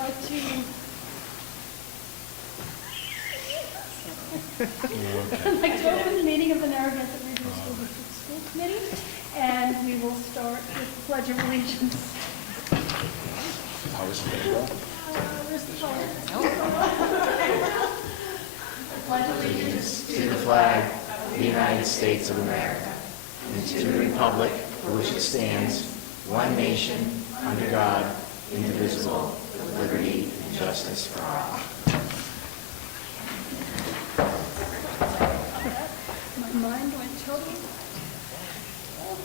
like to I'd like to open the meeting of the Narragansett Regional School District School Committee, and we will start with the Pledge of Allegiance. Where's the flag? Pledge of Allegiance To the flag of the United States of America, and to the republic for which it stands, one nation, under God, indivisible, with liberty and justice for all. My mind went totally.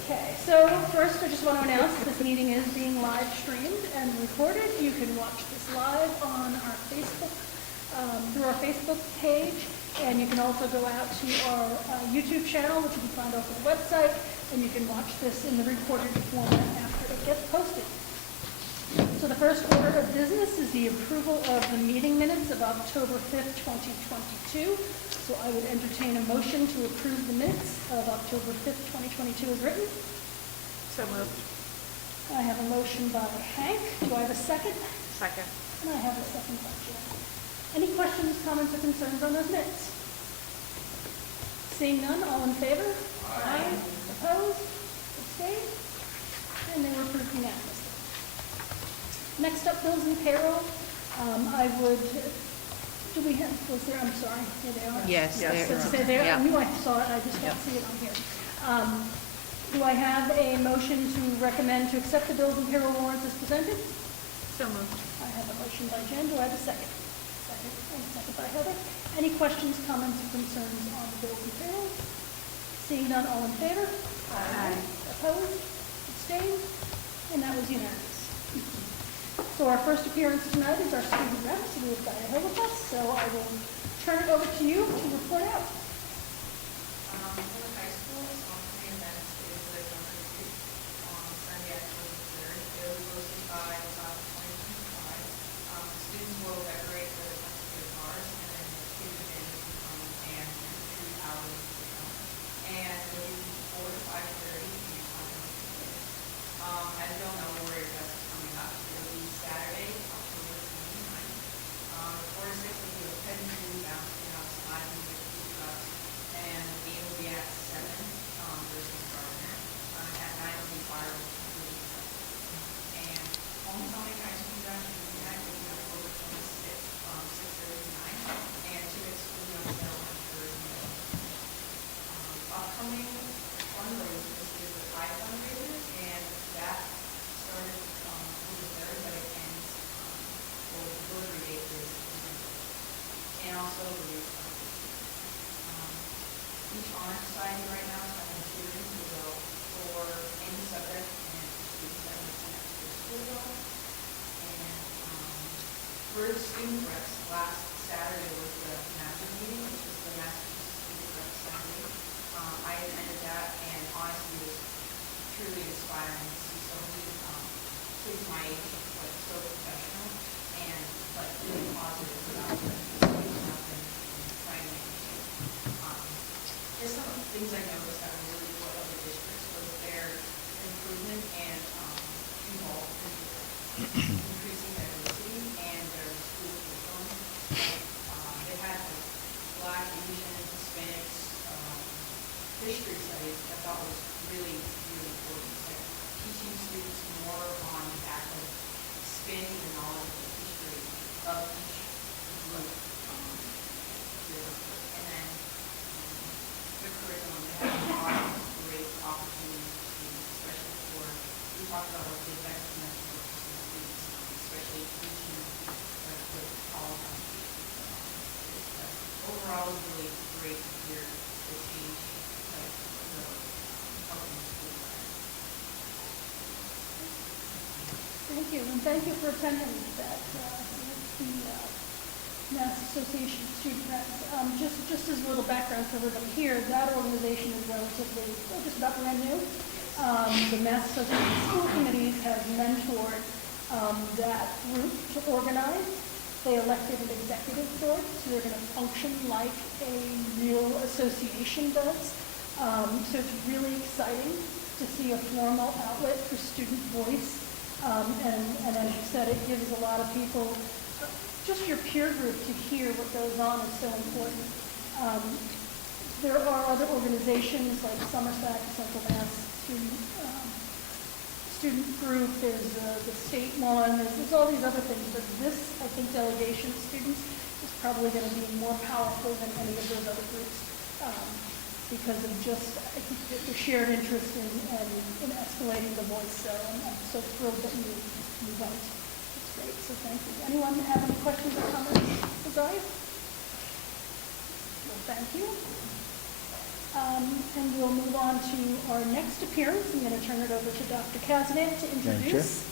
Okay, so first I just want to announce this meeting is being live streamed and recorded. You can watch this live on our Facebook, through our Facebook page, and you can also go out to our YouTube channel, which you can find off our website, and you can watch this in the recorded format after it gets posted. So the first order of business is the approval of the meeting minutes of October 5th, 2022. So I would entertain a motion to approve the minutes of October 5th, 2022 as written. So moved. I have a motion by Hank. Do I have a second? Second. And I have a second by Jen. Any questions, comments, or concerns on those minutes? Seeing none, all in favor? Aye. Opposed? Abstained? And they were approved unanimously. Next up, bills and payroll. I would, do we have, was there, I'm sorry, here they are. Yes, Does it say there? I knew I saw it, I just don't see it on here. Do I have a motion to recommend to accept the bills and payroll warrants as presented? So moved. I have a motion by Jen. Do I have a second? Second. And a second by Heather. Any questions, comments, or concerns on the bills and payroll? Seeing none, all in favor? Aye. Opposed? Abstained? And that was unanimous. So our first appearance tonight is our student rep, so we have Diana Hill with us. So I will turn it over to you to report out. For the high school, three events is the Jump and Shoot on Sunday, October 3rd. It will be hosted by the class of 2025. Students will decorate the front of their cars, and then the kids and families will come and shoot hours to come. And it will be 4 to 5:30 and as you all know, Warrior Fest is coming up. It will be Saturday, October 29th. The 4 to 6 will be a pet and food bouncing outside and with food trucks. And the game will be at 7 versus Gardner. At 9 will be fireworks. And homecoming high school graduation will be October 26th from 6:30 to 9. And tickets will be on sale on Thursday. Upcoming fundraisers is the Pride fundraiser, and that started October 3rd, but it ends, well, the delivery date is December. And also the release each honor society right now is having tutoring to go for any subject and students that need to next year school go. And for the student reps, last Saturday was the master's meeting, which is the Massachusetts Student Rep Assembly. I attended that, and honestly, it was truly inspiring to see so many kids my age, but so professional and like really positive about speaking up and trying to make a change. Just some of the things I noticed that were really good of the districts was their improvement and involvement, increasing diversity and their school curriculum. They had Black, Asian, Hispanics, history studies I thought was really, really important. It's like teaching students more on the fact of expanding the knowledge of the history of each group. And then the curriculum, they have a lot of great opportunities for students, especially for, we talked about what the effectiveness of for some students, especially teaching with all of them. Overall, it was really great to hear the change, like the helping the school environment. Thank you, and thank you for attending that, the Mass Association of Student Reps. Just as a little background for everybody here, that organization is relatively, just about brand new. The Mass Association of School Committees have mentored that group to organize. They elected an executive board, so they're going to function like a real association does. So it's really exciting to see a formal outlet for student voice And as you said, it gives a lot of people, just your peer group, to hear what goes on is so important. There are other organizations like Somerset, Central Mass Student Group, there's the state one, there's all these other things, but this, I think, delegation of students is probably going to be more powerful than any of those other groups because of just, I think, the shared interest in escalating the voice. So I'm so thrilled that you went. It's great, so thank you. Anyone have any questions or comments for Zaya? Well, thank you. And we'll move on to our next appearance. I'm going to turn it over to Dr. Kazanat to introduce.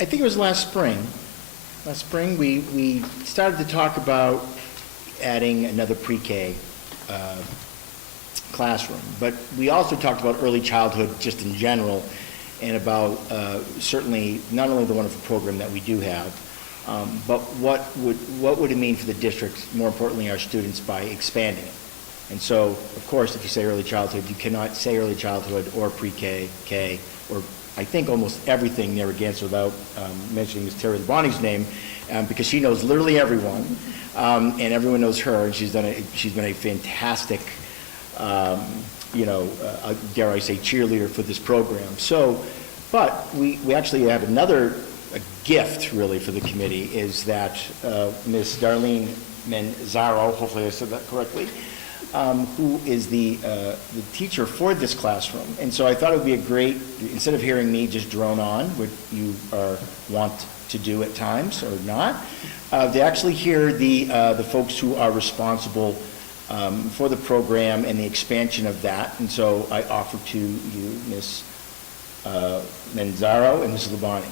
I think it was last spring. Last spring, we started to talk about adding another pre-K classroom, but we also talked about early childhood just in general, and about certainly not only the wonderful program that we do have, but what would it mean for the district, more importantly our students, by expanding it. And so, of course, if you say early childhood, you cannot say early childhood or pre-K, K, or I think almost everything Narragansett without mentioning Ms. Terry Labonte's name, because she knows literally everyone, and everyone knows her, and she's been a fantastic, dare I say, cheerleader for this program. So, but we actually have another gift, really, for the committee, is that Ms. Darlene Menzaro, hopefully I said that correctly, who is the teacher for this classroom. And so I thought it would be a great, instead of hearing me just drone on, what you want to do at times or not, to actually hear the folks who are responsible for the program and the expansion of that. And so I offer to you Ms. Menzaro and Ms. Labonte.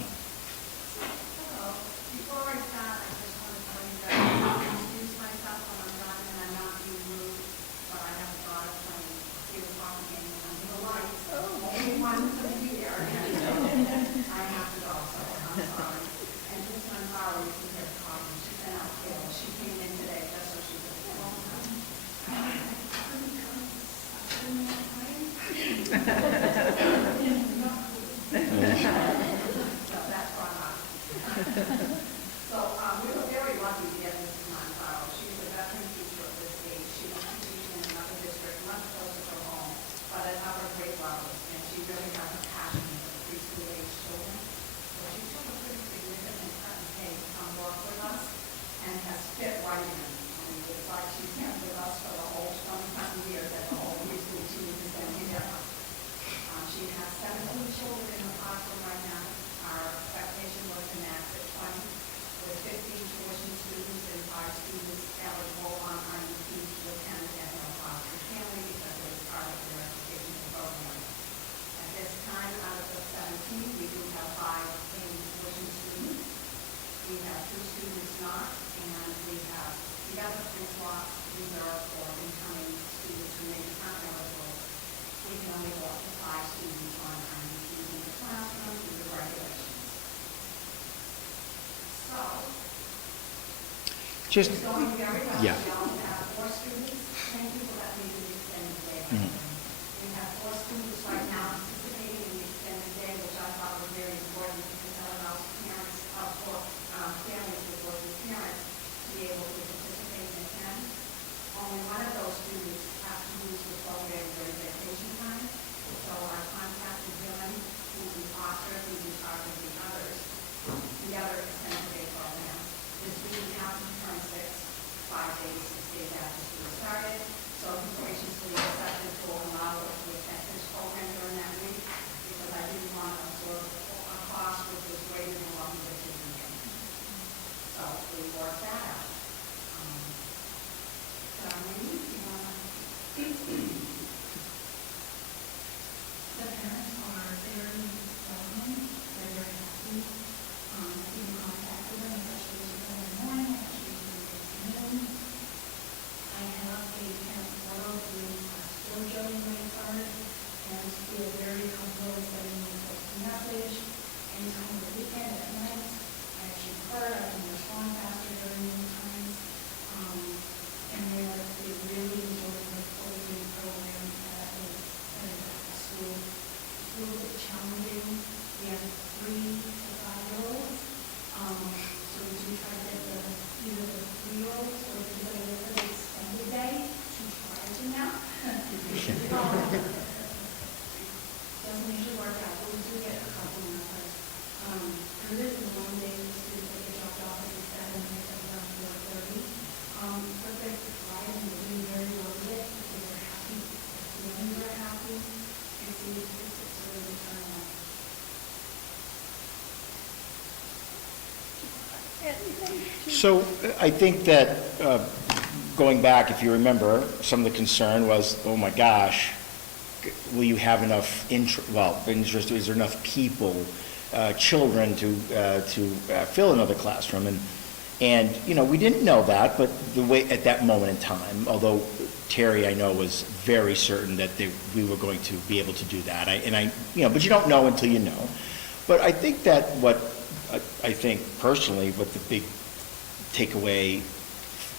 Before I start, I just want to tell you guys, I'll introduce myself when I'm done, and I'm not being rude, but I have a daughter playing field hockey games under the lights. Only one to be here, and I have to go, so I'm sorry. And Ms. Manzaro, you can get the coffee. She's been out there. She came in today just so she could come home. So that's why I'm not. So we were very lucky to get Mrs. Manzaro. She's a veteran teacher of this age. She went to teach in another district, much closer to home, but at other grade levels, and she really has a passion for the preschool age children. So she took a pretty significant cut and pay to come work with us and has fit right in. I mean, it's like she's been with us for the whole 20 years as a whole preschool team has been together. She has 17 children in the classroom right now. Our expectation was to max at 20, with 15 tuition students and 5 students eligible on IEP to attend at no cost to the family because it was part of their educational program. At this time, out of the 17, we do have 5 paying tuition students. We have 2 students not, and we have the other 3 slots reserved for incoming students who may become eligible. We can only go up to 5 students on IEP in the classroom due to regulations. So, Just, it's going very well. yeah. We only have 4 students. Thank you for letting me do the extended day. We have 4 students right now participating in the extended day, which I thought was very important because that allows parents of families with working parents to be able to participate and attend. Only one of those students has to use the program during vacation time. So I contacted Dylan, who's an author, who's in charge of the others, the other extended day program. This student now turn 6, 5 days, 6 days after school started. So he graciously accepted for So I think that going back, if you remember, some of the concern was, oh my gosh, will you have enough interest, is there enough people, children to fill another classroom? And you know, we didn't know that, but the way at that moment in time, although Terry, I know, was very certain that we were going to be able to do that. But you don't know until you know. But I think that I think personally, what the big takeaway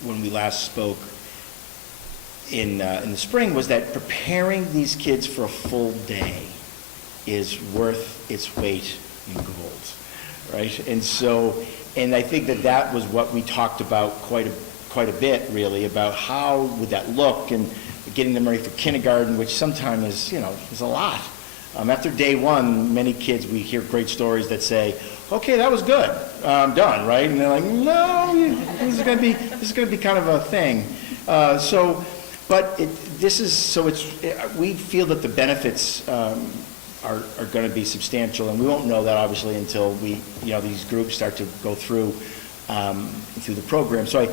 when we last spoke in the spring was that preparing these kids for a full day is worth its weight in gold, right? And I think that was what we talked about quite a bit, really, about how would that look, and getting them ready for kindergarten, which sometimes is a lot. After day one, many kids, we hear great stories that say, okay, that was good, I'm done, right? And they're like, no, this is going to be kind of a thing. We feel that the benefits are going to be substantial, and we won't know that obviously until these groups start to go through the program. So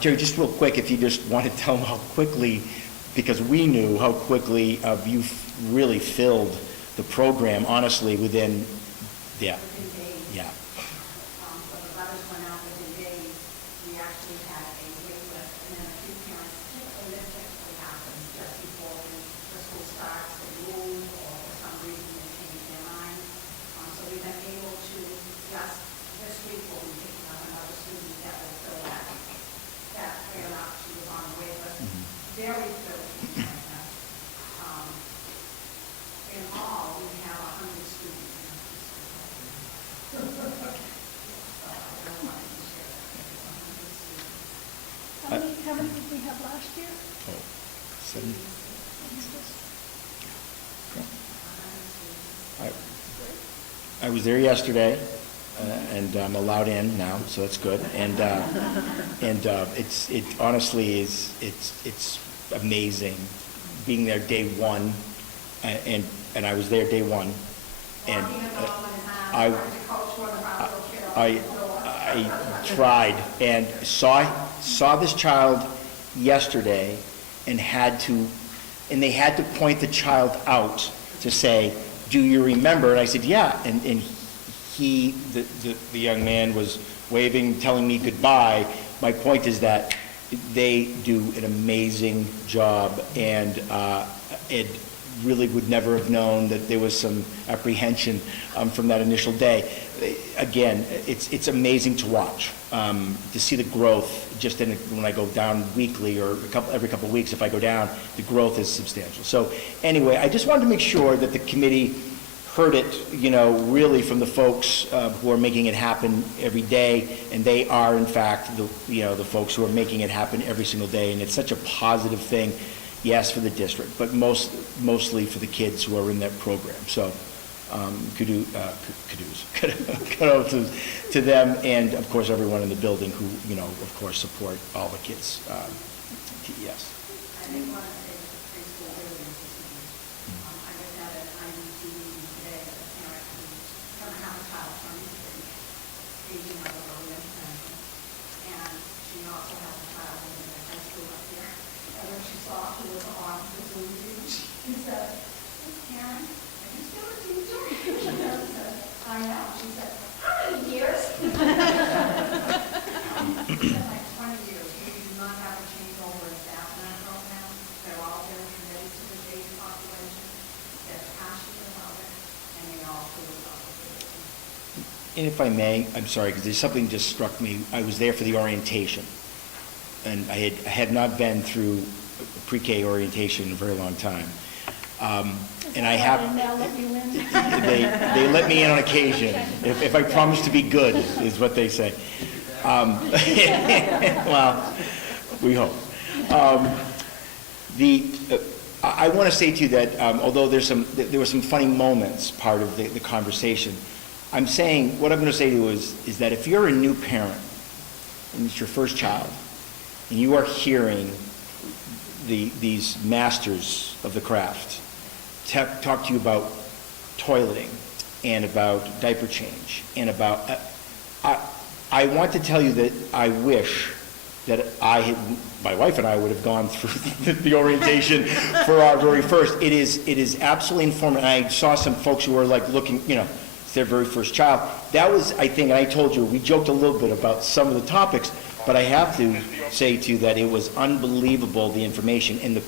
Terry, just real quick, if you just want to tell them how quickly, because we knew how quickly you really filled the program, honestly, within days. Yeah. So the letters went out within days. We actually had a wait list, and then a few parents, typically this typically happens just before the school starts, they move, or for some reason they change their mind. So we've been able to, just this week, we'll be picking up another student that will fill that clear up. She was on the wait list. Very filled. In all, we have 100 students in our school. How many did we have last year? 7. I was there yesterday, and I'm allowed in now, so that's good. And it honestly is it's amazing being there day one, and I was there day one, and I tried and saw this child yesterday, and they had to point the child out to say, do you remember? And I said, yeah. And the young man was waving, telling me goodbye. My point is that they do an amazing job, and it really would never have known that there was some apprehension from that initial day. Again, it's amazing to watch, to see the growth. Just when I go down weekly or every couple of weeks, if I go down, the growth is substantial. So anyway, I just wanted to make sure that the committee heard it, really from the folks who are making it happen every day, and they are in fact the folks who are making it happen every single day, and it's such a positive thing. Yes, for the district, but mostly for the kids who are in that program. So kudos to them, and of course everyone in the building who of course support all the kids. Yes. I think one of the things the preschool really is I just had an IDT meeting today with a parent who's going to have a child turning 3, aging of a early intervention, and she also has a child in the high school up here. And when she saw who was on the Zoom meeting, she said, "Miss Karen, are you still a teacher?" I said, "I am." She said, "How many years?" She said, "Like 20 years. We do not have a changeover in staff in our program. They're all very committed to the baby population. They're passionate about it, and they all feel about it." And if I may, I'm sorry, because there's something just struck me. I was there for the orientation, and I had not been through pre-K orientation in a very long time. And I have. And now let you in. They let me in on occasion if I promise to be good, is what they say. Well, we hope. I want to say to you that although there were some funny moments part of the conversation, I'm saying what I'm going to say to you is that if you're a new parent and it's your first child, and you are hearing these masters of the craft talk to you about toileting and about diaper change and about I want to tell you that I wish that my wife and I would have gone through the orientation for our very first. It is absolutely informative. And I saw some folks who were like looking, it's their very first child. That was, I think, and I told you, we joked a little bit about some of the topics, but I have to say to you that it was unbelievable, the information, and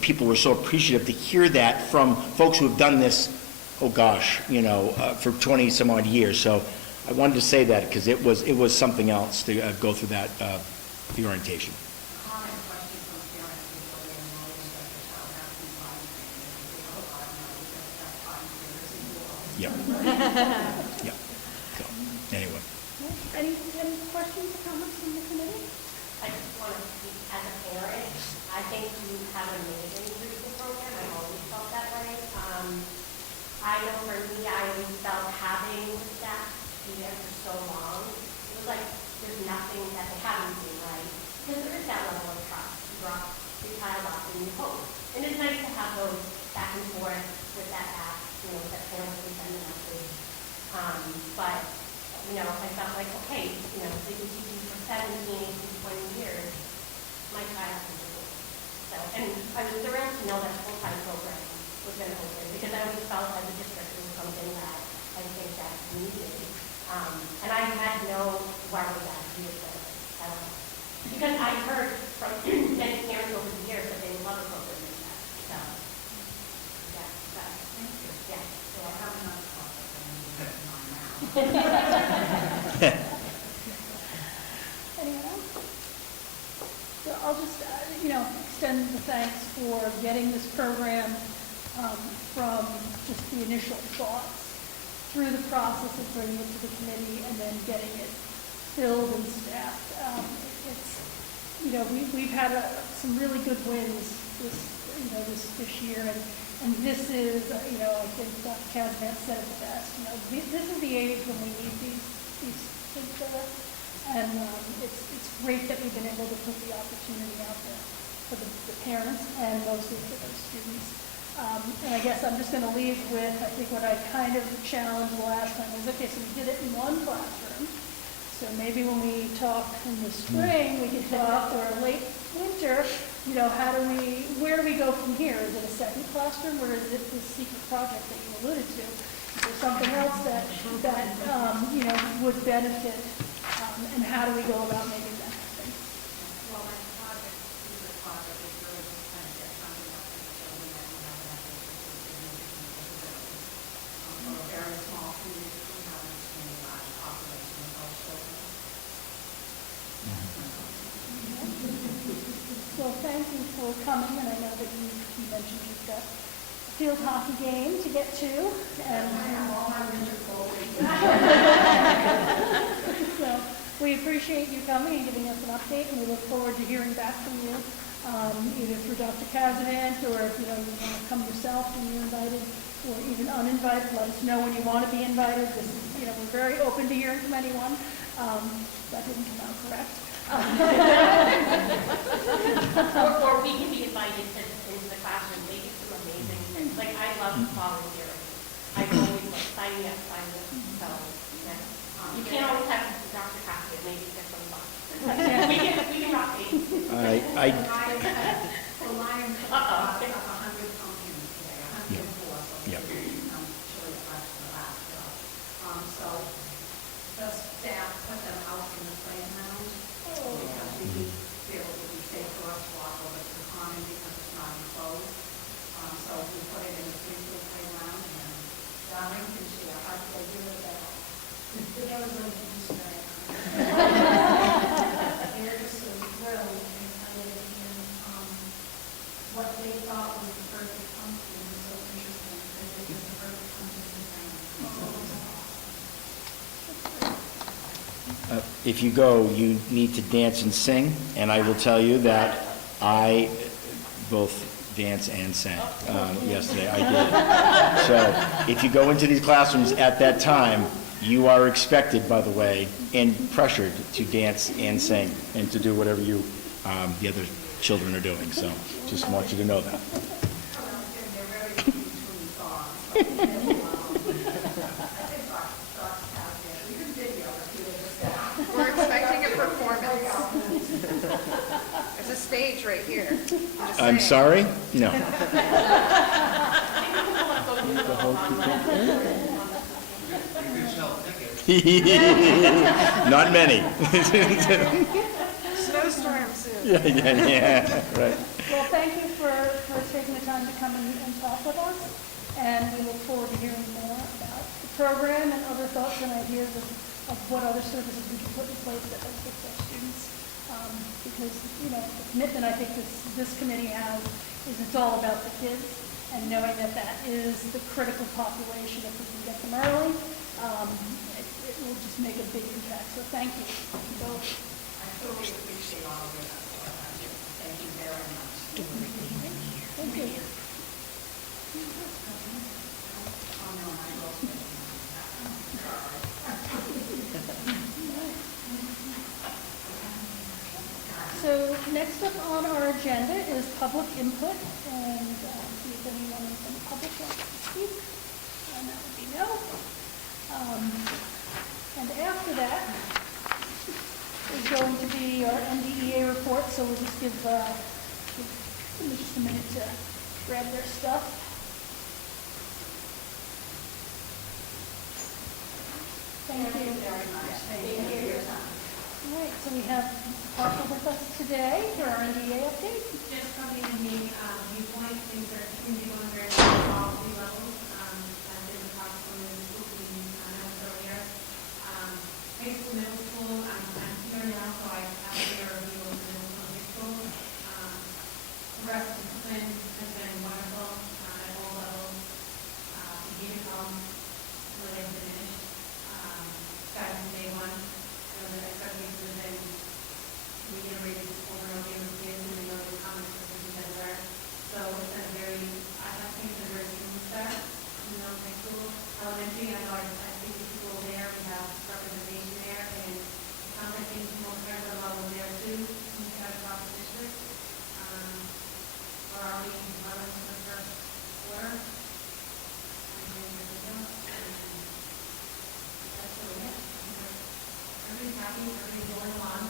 people were so appreciative to hear that from folks who have done this, oh gosh, for 20 some odd years. So I wanted to say that because it was something else to go through that, the orientation. Common question from parents before they enroll is that the child has to be body trained. And they go, oh, God, no, we just got 5 years in the world. Yeah. Yeah. So, anyway. Any questions or comments from the committee? I just want to speak as a parent. I think you have an amazing preschool program. I've always felt that way. I know for me, I always felt having the staff be there for so long, it was like there's nothing that they haven't seen, right? Because there is that level of trust. You drop your child off in your home. And it's nice to have those back and forth with that app, that parents can send a message. But I felt like, okay, they can teach you for 17, 18, 20 years. My child can do it. So, and I was thrilled to know that a full-time program was going to open because I always felt as a district it was something that I think that we needed. And I had no worry that he was going to because I heard from many parents over the years that they would love a program like that. So, yeah, Thank you. yeah. So I have another topic that I'm going to on now. Anyone else? So I'll just, extend the thanks for getting this program from just the initial thoughts through the process of bringing it to the committee and then getting it filled and staffed. We've had some really good wins this year, and this is, I think Dr. Kazmat said it best. This is the age when we need these kids for us, and it's great that we've been able to put the opportunity out there for the parents and mostly for those students. And I guess I'm just going to leave with, I think what I kind of challenged last time was, okay, so we did it in one classroom. So maybe when we talk in the spring, we could talk, or late winter, where do we go from here? Is it a second classroom, or is it this secret project that you alluded to? Is there something else that would benefit, and how do we go about making that happen? Well, my project is a project that really just kind of gets under that children that we have that for a very small community, we have an extremely large population of those children. Well, thank you for coming, and I know that you mentioned you've got a field hockey game to get to, and I have all my winter clothing. so we appreciate you coming and giving us an update, and we look forward to hearing back from you, either through Dr. Kazanant, or if you want to come yourself and you're invited, or even uninvited. Let us know when you want to be invited. This is, we're very open to hearing from anyone. That didn't come out correct. or we can be invited into the classroom. They do some amazing things. Like, I love volunteering. I always like signing up. So, yeah. You can't always have Dr. Coffee. Maybe there's some fun. we can rock things. The Lions got 100 pumpkins today, 104, so Yeah. chili fresh for the last job. So the staff put them out in the playground because we feel it would be safe for us to walk over to the common because it's not enclosed. So we put it in the preschool playground, and Darlene can share how they do it there. That was really interesting. They're just so thrilled and excited, and what they thought was the perfect pumpkin was so interesting because it was the perfect pumpkin design. If you go, you need to dance and sing, and I will tell you that I both dance and sang yesterday. I did. So if you go into these classrooms at that time, you are expected, by the way, and pressured to dance and sing and to do whatever the other children are doing. So just want you to know that. They're very between songs. I think Dr. Cassidy, we can video if you just is right here. just I'm saying. sorry? No. Not many. Snowstorm soon. Yeah, right. Well, thank you for taking the time to come and talk with us, and we look forward to hearing more about the program and other thoughts and ideas of what other services we can put in place that benefits our students. Because, you know, the commitment I think this committee has is it's all about the kids, and knowing that that is the critical population. If we can get them early, it will just make a big impact. So thank you both. I totally appreciate all of your effort. Thank you very much. Thank you. Oh, no, I lost it. So next up on our agenda is public input, and see if anyone from the public wants to speak. And that would be no. And after that is going to be our NDEA report, so we'll just give them just a minute to grab their stuff. Thank you. Very much. Thank you for your time. All right, so we have Parker with us today for our NDA update. Just coming in the viewpoint, things are continuing to go very well at all three levels. As in the possible in the school being announced earlier. High school, middle school, I'm here now, so I have their review of the middle school and high school. The rest of the discipline has been wonderful at all levels. Beginning from where they've finished. Starting from day one. The expectations have been reiterated over and over again with kids, and they know the comments that they did everywhere. So it's been a very, I think it's a very smooth start, high school, elementary. I know I think the people there, we have representation there, and it sounds like things most parents are level there too, in the across the district. We're already running to the first quarter. That's really it. Everybody's happy, everybody's going along,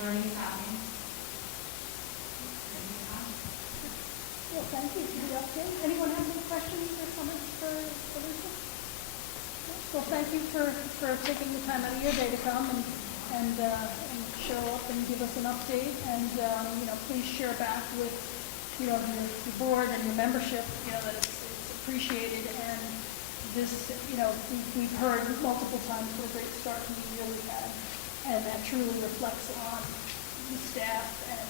learning is happening. Well, thank you for the update. Anyone have any questions or comments for Lisa? Well, thank you for taking the time out of your day to come and show up and give us an update. And, please share back with, your board and your membership, that it's appreciated. And this, we've heard multiple times what a great start to the year we've had. And that truly reflects on the staff. And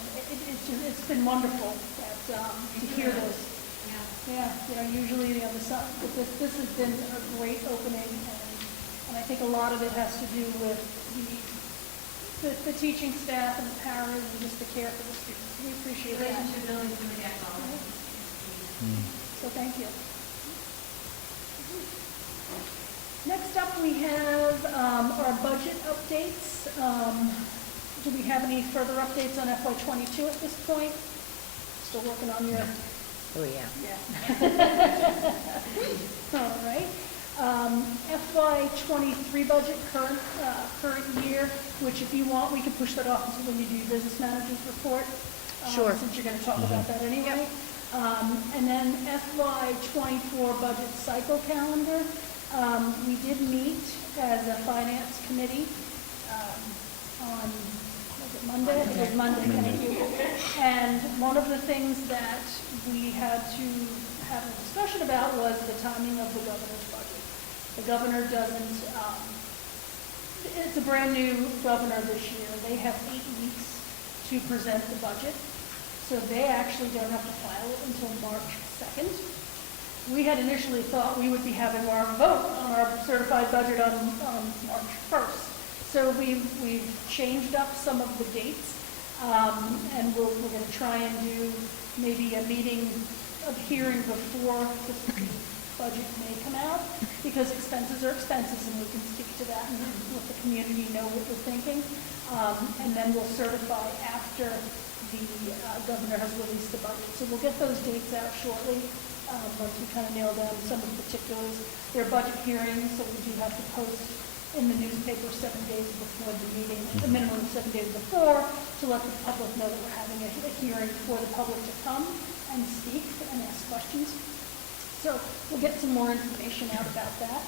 it's been wonderful to hear those. Yeah, usually the other side, but this has been a great opening, and I think a lot of it has to do with the teaching staff and the paras and just the care for the students. We appreciate that. Relationship building is really excellent. So thank you. Next up, we have our budget updates. Do we have any further updates on FY22 at this point? Still working on your... Oh, yeah. Yeah. All right. FY23 budget, current year, which if you want, we can push that off until when you do your business manager's report. Sure. Since you're going to talk about that anyway. And then FY24 budget cycle calendar. We did meet as a finance committee on, was it Monday? It was Monday, thank you. And one of the things that we had to have a discussion about was the timing of the governor's budget. The governor doesn't, it's a brand new governor this year. They have 8 weeks to present the budget. So they actually don't have to file it until March 2nd. We had initially thought we would be having our vote on our certified budget on March 1st. So we've changed up some of the dates, and we're going to try and do maybe a meeting of hearing before the budget may come out, because expenses are expenses, and we can speak to that and let the community know what we're thinking. And then we'll certify after the governor has released the budget. So we'll get those dates out shortly, once we kind of nail down some of the particulars. They're budget hearings, so we do have to post in the newspaper 7 days before the meeting, a minimum of 7 days before, to let the public know that we're having a hearing for the public to come and speak and ask questions. So we'll get some more information out about that.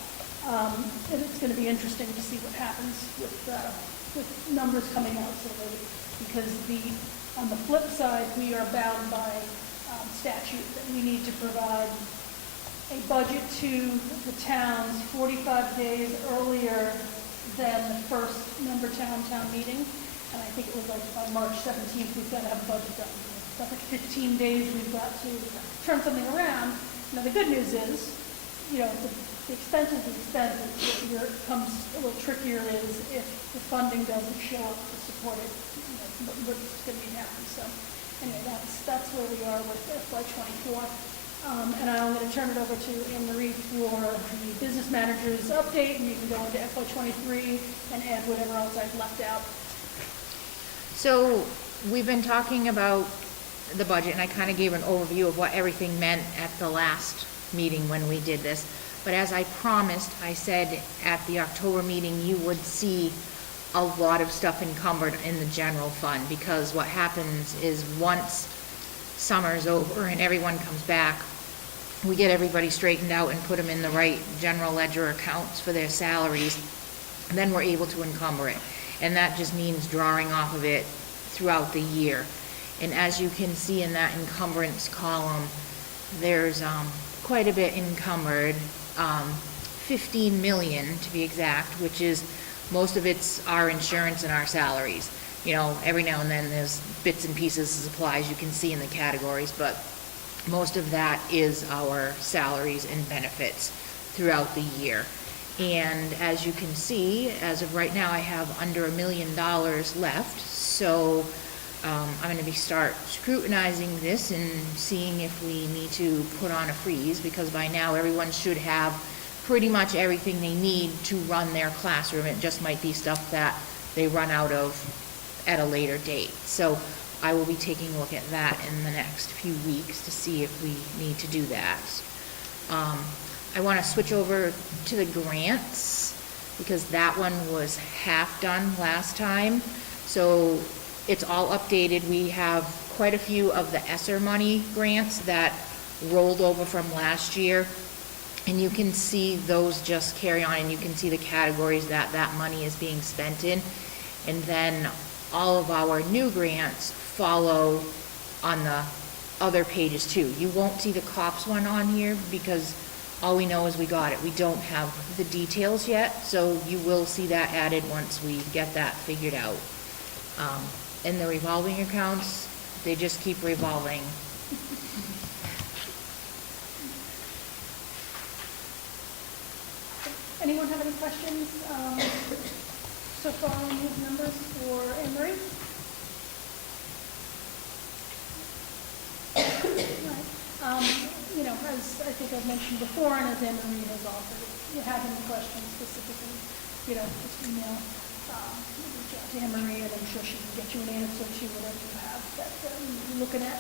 And it's going to be interesting to see what happens with numbers coming out so late, because on the flip side, we are bound by statute that we need to provide a budget to the towns 45 days earlier than the first member town meeting. And I think it was like by March 17th, we've got to have a budget done. That's like 15 days we've got to turn something around. Now, the good news is, the expense is the expense. Where it becomes a little trickier is if the funding doesn't show up to support it, what's going to be happening. So anyway, that's where we are with FY24. And I'm going to turn it over to Anne Marie for the business manager's update, and you can go into FY23 and add whatever else I've left out. So we've been talking about the budget, and I kind of gave an overview of what everything meant at the last meeting when we did this. But as I promised, I said at the October meeting, you would see a lot of stuff encumbered in the general fund, because what happens is once summer's over and everyone comes back, we get everybody straightened out and put them in the right general ledger accounts for their salaries, and then we're able to encumber it. And that just means drawing off of it throughout the year. And as you can see in that encumbrance column, there's quite a bit encumbered, 15 million to be exact, which is most of it's our insurance and our salaries. Every now and then there's bits and pieces of supplies you can see in the categories, but most of that is our salaries and benefits throughout the year. And as you can see, as of right now, I have under $1 million left. So I'm going to start scrutinizing this and seeing if we need to put on a freeze, because by now everyone should have pretty much everything they need to run their classroom. It just might be stuff that they run out of at a later date. So I will be taking a look at that in the next few weeks to see if we need to do that. I want to switch over to the grants, because that one was half done last time. So it's all updated. We have quite a few of the ESSER money grants that rolled over from last year. And you can see those just carry on, and you can see the categories that money is being spent in. And then all of our new grants follow on the other pages too. You won't see the COPS one on here because all we know is we got it. We don't have the details yet, so you will see that added once we get that figured out. And the revolving accounts, they just keep revolving. Anyone have any questions so far on these numbers for Anne Marie? All right. As I think I've mentioned before, and as Anne Marie has offered, if you have any questions specifically, just email, reach out to Anne Marie, and I'm sure she can get you an answer to whatever you have that you're looking at.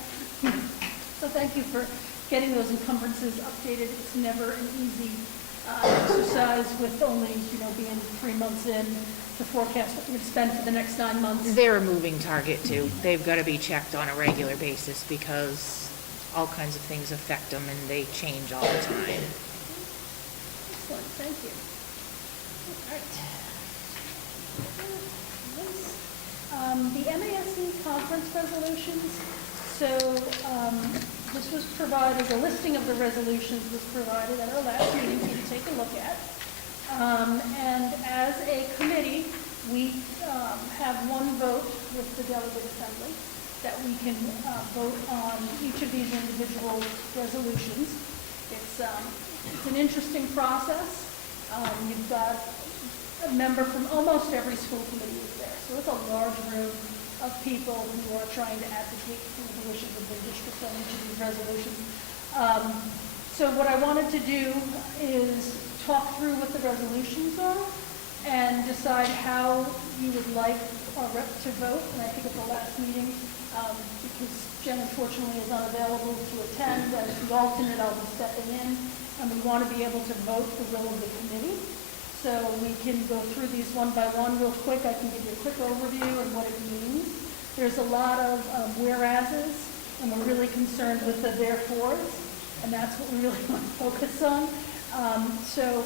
So thank you for getting those encumbrances updated. It's never an easy exercise with only, being 3 months in to forecast what you're going to spend for the next 9 months. They're a moving target too. They've got to be checked on a regular basis because all kinds of things affect them and they change all the time. Excellent, thank you. All right. The MASC conference resolutions. So this was provided, the listing of the resolutions was provided at our last meeting for you to take a look at. And as a committee, we have one vote with the delegate assembly that we can vote on each of these individual resolutions. It's an interesting process. You've got a member from almost every school committee is there. So it's a large room of people who are trying to advocate for the wishes of the district on each of these resolutions. So what I wanted to do is talk through what the resolutions are and decide how you would like our rep to vote. And I think at the last meeting, because Jen unfortunately is unavailable to attend, as the alternate I'll be stepping in, and we want to be able to vote the will of the committee. So we can go through these one by one real quick. I can give you a quick overview and what it means. There's a lot of whereases, and we're really concerned with the therefores, and that's what we really want to focus on. So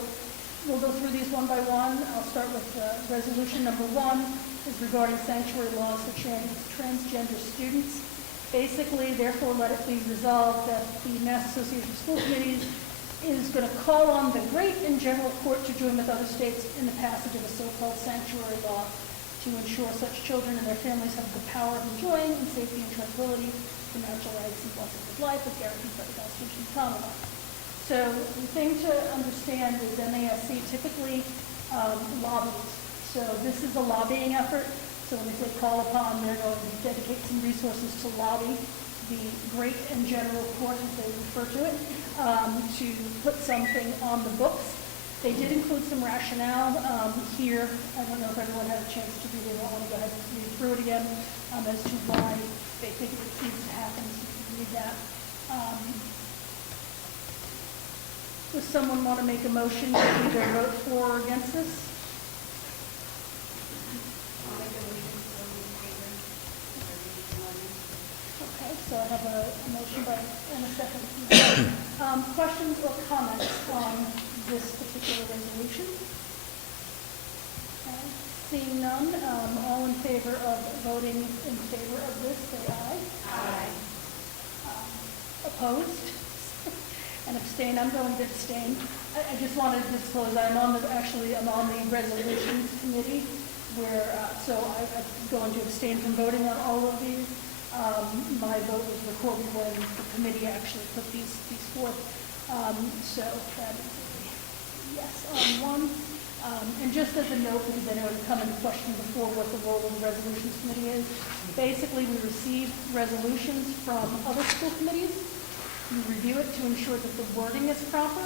we'll go through these one by one. I'll start with resolution number 1 is regarding sanctuary laws for transgender students. Basically, therefore, let it be resolved that the Mass Association of School Committees is going to call on the great and general court to join with other states in the passage of a so-called sanctuary law to ensure such children and their families have the power of enjoying in safety and tranquility the natural rights and blessings of life as guaranteed by the Constitution of the Commonwealth. So the thing to understand is MASC typically lobbies. So this is a lobbying effort. So when they say call upon, they're going to dedicate some resources to lobby the great and general court, as they refer to it, to put something on the books. They did include some rationale here. I don't know if everyone had a chance to read it. I want to go ahead and read through it again as to why they think it needs to happen. So you can read that. Does someone want to make a motion to either vote for or against this? I'll make a motion for the favor of resolution 11. Okay, so I have a motion by, and a second. Questions or comments on this particular resolution? Okay, seeing none, all in favor of voting in favor of this, say aye. Aye. Opposed? And abstain, I'm going to abstain. I just wanted to disclose, I'm on the resolutions committee where, so I'm going to abstain from voting on all of these. My vote was recorded when the committee actually put these forth. So that is a yes on one. And just as a note, because I know it's come into question before what the role of the resolutions committee is, basically we receive resolutions from other school committees. We review it to ensure that the wording is proper.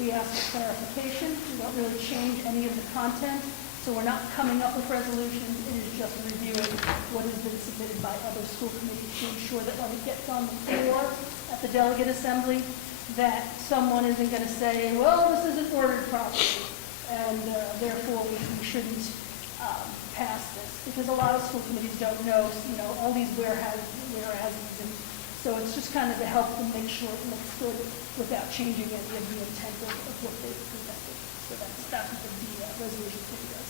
We ask for clarification. We don't really change any of the content. So we're not coming up with resolutions. It is just reviewing what has been submitted by other school committees to ensure that when it gets on the floor at the delegate assembly, that someone isn't going to say, well, this isn't worded properly, and therefore we shouldn't pass this. Because a lot of school committees don't know, all these whereases, and so it's just kind of to help them make sure it looks good without changing any of the intent of what they've presented. So that's what the resolution committee does.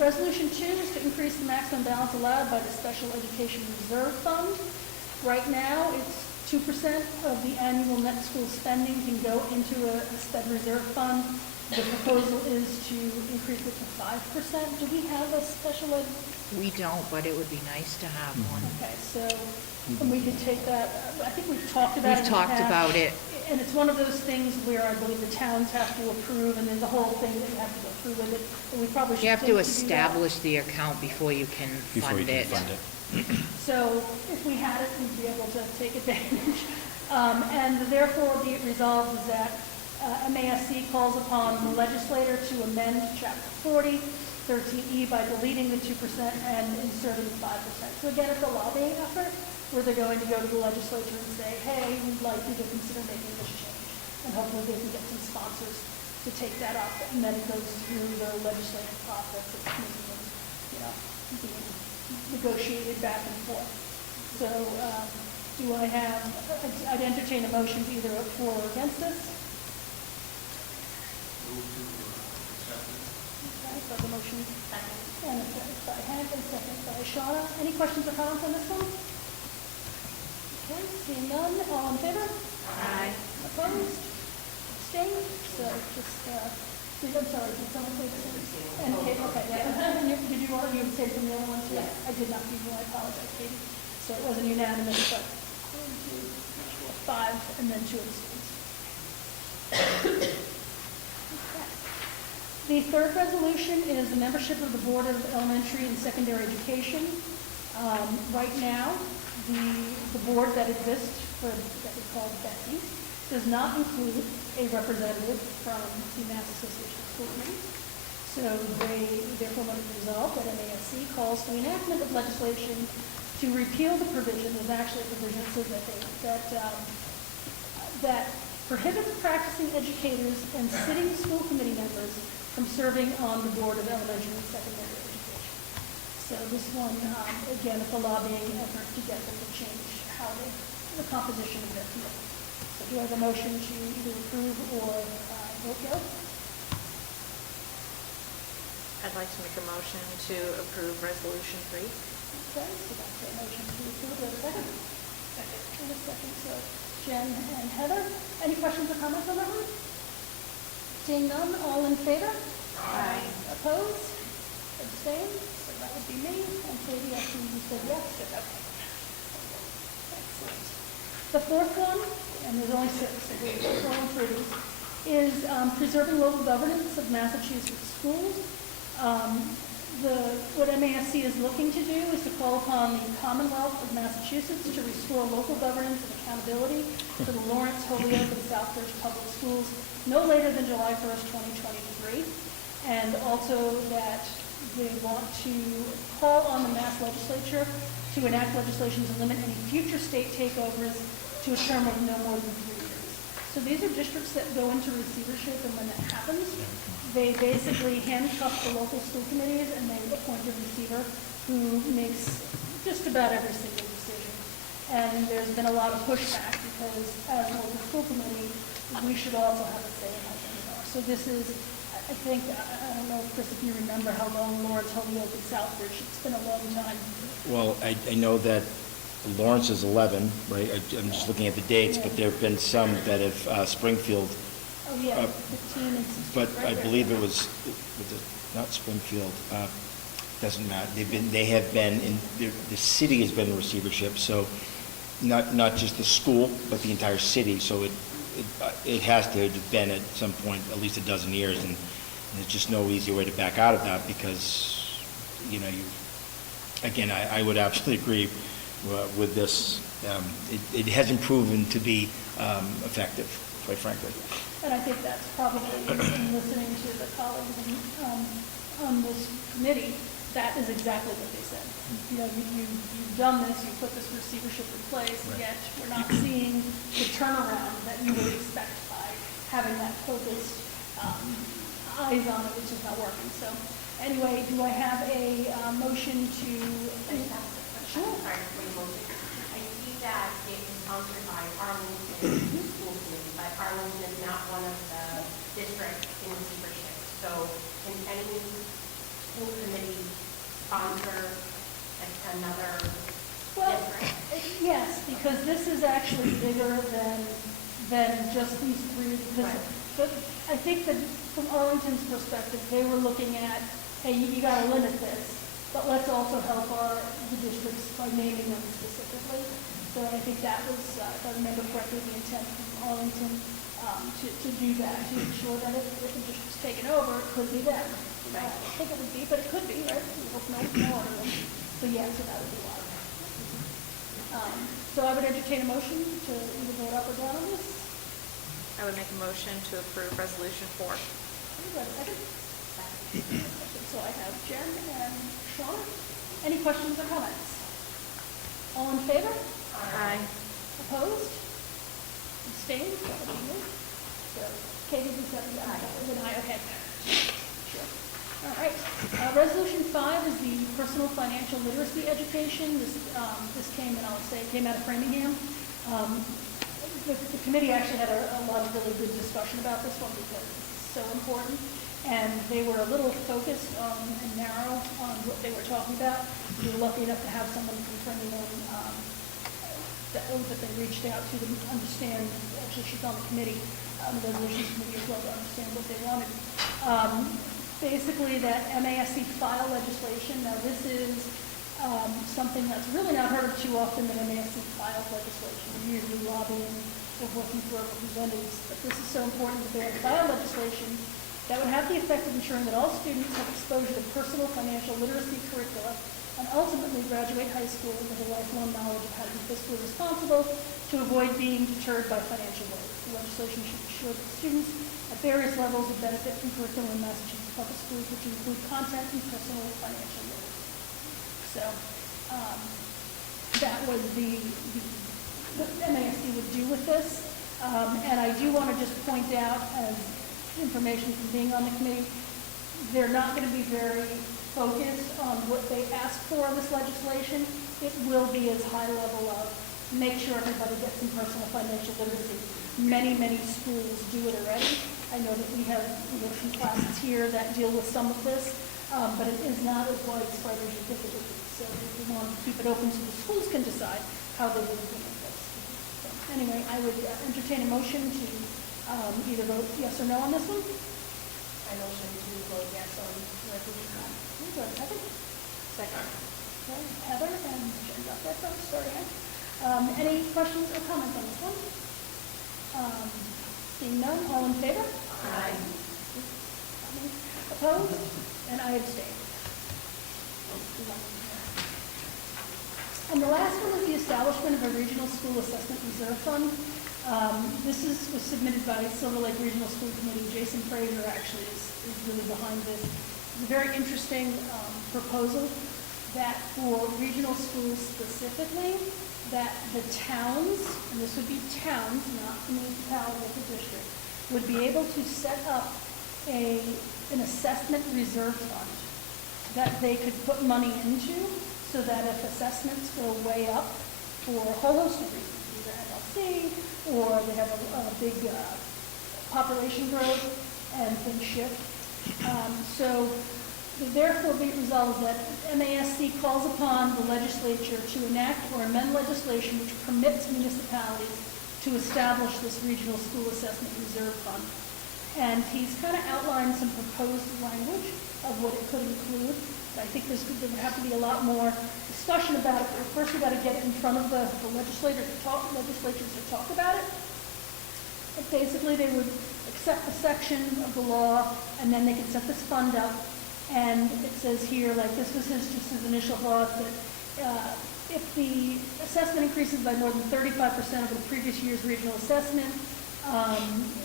Resolution 2 is to increase the maximum balance allowed by the Special Education Reserve Fund. Right now, it's 2% of the annual net school spending can go into a SPED reserve fund. The proposal is to increase it to 5%. Do we have a special ed? We don't, but it would be nice to have one. Okay, so and we could take that, I think we've talked about it. We've talked about it. And it's one of those things where I believe the towns have to approve, and there's a whole thing that you have to go through with it, and we probably should You have think to do that. establish the account before you can fund it. So if we had it, we'd be able to take advantage. And therefore, be it resolved is that MASC calls upon the legislator to amend Chapter 40, 13E by deleting the 2% and inserting 5%. So again, it's a lobbying effort where they're going to go to the legislature and say, hey, we'd like you to consider making this change. And hopefully they can get some sponsors to take that up. And then it goes through the legislative process of being negotiated back and forth. So I'd entertain a motion either for or against this. Okay, so the motion, and a second by Hank, and second by Shauna. Any questions or comments on this one? Okay, seeing none, all in favor? Aye. Opposed? Abstained? So just, I'm sorry, did someone say this? And Kate, okay, yeah. And did you want, you say from the other ones? Yes. I did not hear you, I apologize, Katie. So it wasn't unanimous, but 1, 2, 3, 4, 5, and then 2 abstains. Okay. The third resolution is the membership of the Board of Elementary and Secondary Education. Right now, the board that exists, that we call BESI, does not include a representative from the Mass Association of School Committees. So they therefore let it resolve that MASC calls for the enactment of legislation to repeal the provision. There's actually a provision that says that prohibits practicing educators and sitting school committee members from serving on the Board of Elementary and Secondary Education. So this one, again, it's a lobbying effort to get them to change how the composition of their committee. So do I have a motion to either approve or vote yes? I'd like to make a motion to approve Resolution 3. Okay, so that's a motion to approve. Do I have a second? Second. And a second, so Jen and Heather. Any questions or comments on that one? Seeing none, all in favor? Aye. Opposed? Abstained? So that would be me, and Katie, I see you said yes, so okay. Excellent. The fourth one, and there's only 6, so we're going through these, is preserving local governance of Massachusetts schools. What MASC is looking to do is to call upon the Commonwealth of Massachusetts to restore local governance and accountability to the Lawrence, Holyoke, and Southbridge public schools no later than July 1st, 2023, and also that they want to call on the Mass legislature to enact legislation to limit any future state takeovers to a term of no more than 3 years. So these are districts that go into receivership, and when that happens, they basically handcuff the local school committees, and they appoint a receiver who makes just about every single decision. And there's been a lot of pushback because as a local school committee, we should also have a say in how things are. So this is, I think, I don't know, Chris, if you remember how long Lawrence, Holyoke, and Southbridge, it's been a long time. Well, I know that Lawrence is 11, right? I'm just looking at the dates, but there have been some that have, Springfield, Oh, yeah, 15 and 16. but right I there. believe it was not Springfield, doesn't matter. They have been, the city has been in receivership, so not just the school, but the entire city, so it has to have been at some point at least a dozen years, and there's just no easy way to back out of that because, again, I would absolutely agree with this. It hasn't proven to be effective, quite frankly. And I think that's probably, in listening to the colleagues on this committee, that is exactly what they said. You've done this, you put this receivership in place, yet we're not seeing the turnaround that you would expect by having that focused eyes on it, which is not working. So anyway, do I have a motion to? Sure. Sorry for the motion. I see that it is sponsored by Arlington School Committee, but Arlington is not one of the districts in receivership. So can any school committee sponsor another Well, district? yes, because this is actually bigger than just these 3. But I think that from Arlington's perspective, they were looking at, hey, you got to limit this, but let's also help the districts by naming them specifically. So I think that was, if I remember correctly, the intent from Arlington to do that, to ensure that if the district's taken over, it could be them. I don't think it would be, but it could be, right? We hope no one of them. So yeah, so that would be why. So I would entertain a motion to either vote up or down on this. I would make a motion to approve Resolution 4. Do I have a second? So I have Jen and Shauna. Any questions or comments? All in favor? Aye. Opposed? Abstained? That would be me. So Katie, you said aye. That was an aye, okay. Sure. All right. Resolution 5 is the personal financial literacy education. This came, and I'll say, it came out of Framingham. The committee actually had a lot of really good discussion about this one because it's so important. And they were a little focused and narrow on what they were talking about. We were lucky enough to have someone from Framingham that they reached out to understand. Actually, she's on the committee, the resolutions committee as well, to understand what they wanted. Basically, that MASC file legislation. Now, this is something that's really not heard of too often, that MASC files legislation. We're usually lobbying or working for representatives, but this is so important that they have file legislation that would have the effect of ensuring that all students have exposure to personal financial literacy curricula and ultimately graduate high school with a lifelong knowledge of how to be fiscally responsible to avoid being deterred by financial woes. The legislation should ensure that students at various levels would benefit from curriculum in Massachusetts public schools, which include content and personal financial literacy. So that was what MASC would do with this. And I do want to just point out, as information from being on the committee, they're not going to be very focused on what they ask for in this legislation. It will be as high level of make sure everybody gets some personal financial literacy. Many, many schools do it already. I know that we have some classes here that deal with some of this, but it is not as widespread as you think it would be. So we want to keep it open so the schools can decide how they would implement this. So anyway, I would entertain a motion to either vote yes or no on this one. I motion to vote yes on resolution 1. Do I have a second? Second. Okay, Heather and Jen got that first. Sorry, Hank. Any questions or comments on this one? Seeing none, all in favor? Aye. Opposed? And I abstain. And the last one is the establishment of a regional school assessment reserve fund. This was submitted by Silver Lake Regional School Committee. Jason Fraser actually is really behind this. It's a very interesting proposal that for regional schools specifically, that the towns, and this would be towns, not the municipality or the district, would be able to set up an assessment reserve fund that they could put money into so that if assessments go way up for a whole host of reasons, either NLC or they have a big population growth and things shift. So therefore be it resolved that MASC calls upon the legislature to enact or amend legislation which permits municipalities to establish this regional school assessment reserve fund. And he's kind of outlined some proposed language of what it could include. I think there would have to be a lot more discussion about it. But first, we've got to get it in front of the legislators to talk about it. But basically, they would accept the section of the law, and then they could set this fund up. And it says here, like this was just his initial thoughts, that if the assessment increases by more than 35% of the previous year's regional assessment,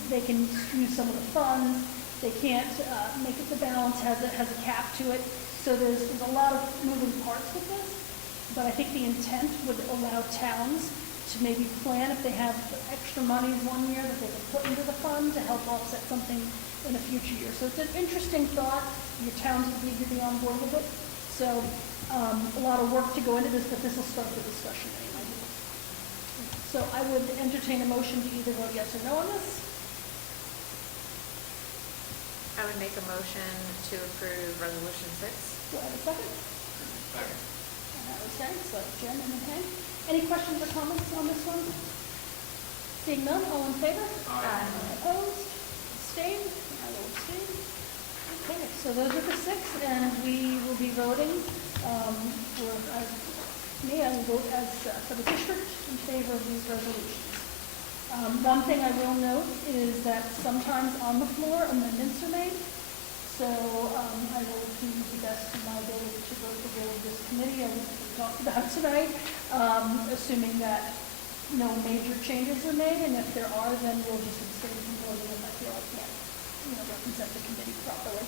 they can use some of the funds. They can't make it the balance, has a cap to it. So there's a lot of moving parts with this. But I think the intent would allow towns to maybe plan if they have extra money one year that they can put into the fund to help offset something in a future year. So it's an interesting thought. Your towns would need to be on board with it. So a lot of work to go into this, but this will start the discussion anyway. So I would entertain a motion to either vote yes or no on this. I would make a motion to approve Resolution 6. Do I have a second? Second. And that was Hank, so Jen and then Hank. Any questions or comments on this one? Seeing none, all in favor? Aye. Opposed? Abstained? I will abstain. Okay, so those are the 6, and we will be voting I will vote as for the district in favor of these resolutions. One thing I will note is that sometimes on the floor amendments are made. So I will do the best of my ability to vote the will of this committee as we talked about tonight, assuming that no major changes are made, and if there are, then we'll just abstain from voting if I feel I can't, represent the committee properly.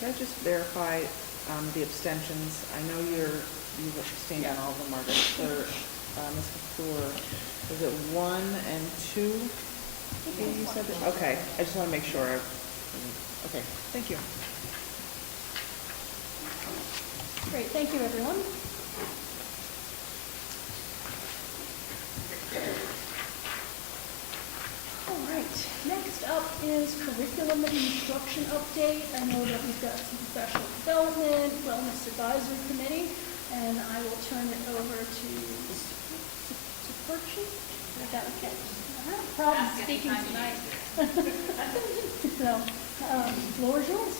Can I just verify the abstentions? I know you've abstained on all of them, Margaret. For Ms. Kapoor, was it 1 and 2? You said that? Okay, I just want to make sure. Okay, thank you. Great, thank you, everyone. All right, next up is curriculum and instruction update. I know that we've got some professional development, wellness advisory committee, and I will turn it over to Perchi. I got okay. I have a problem speaking tonight. So, floor is yours.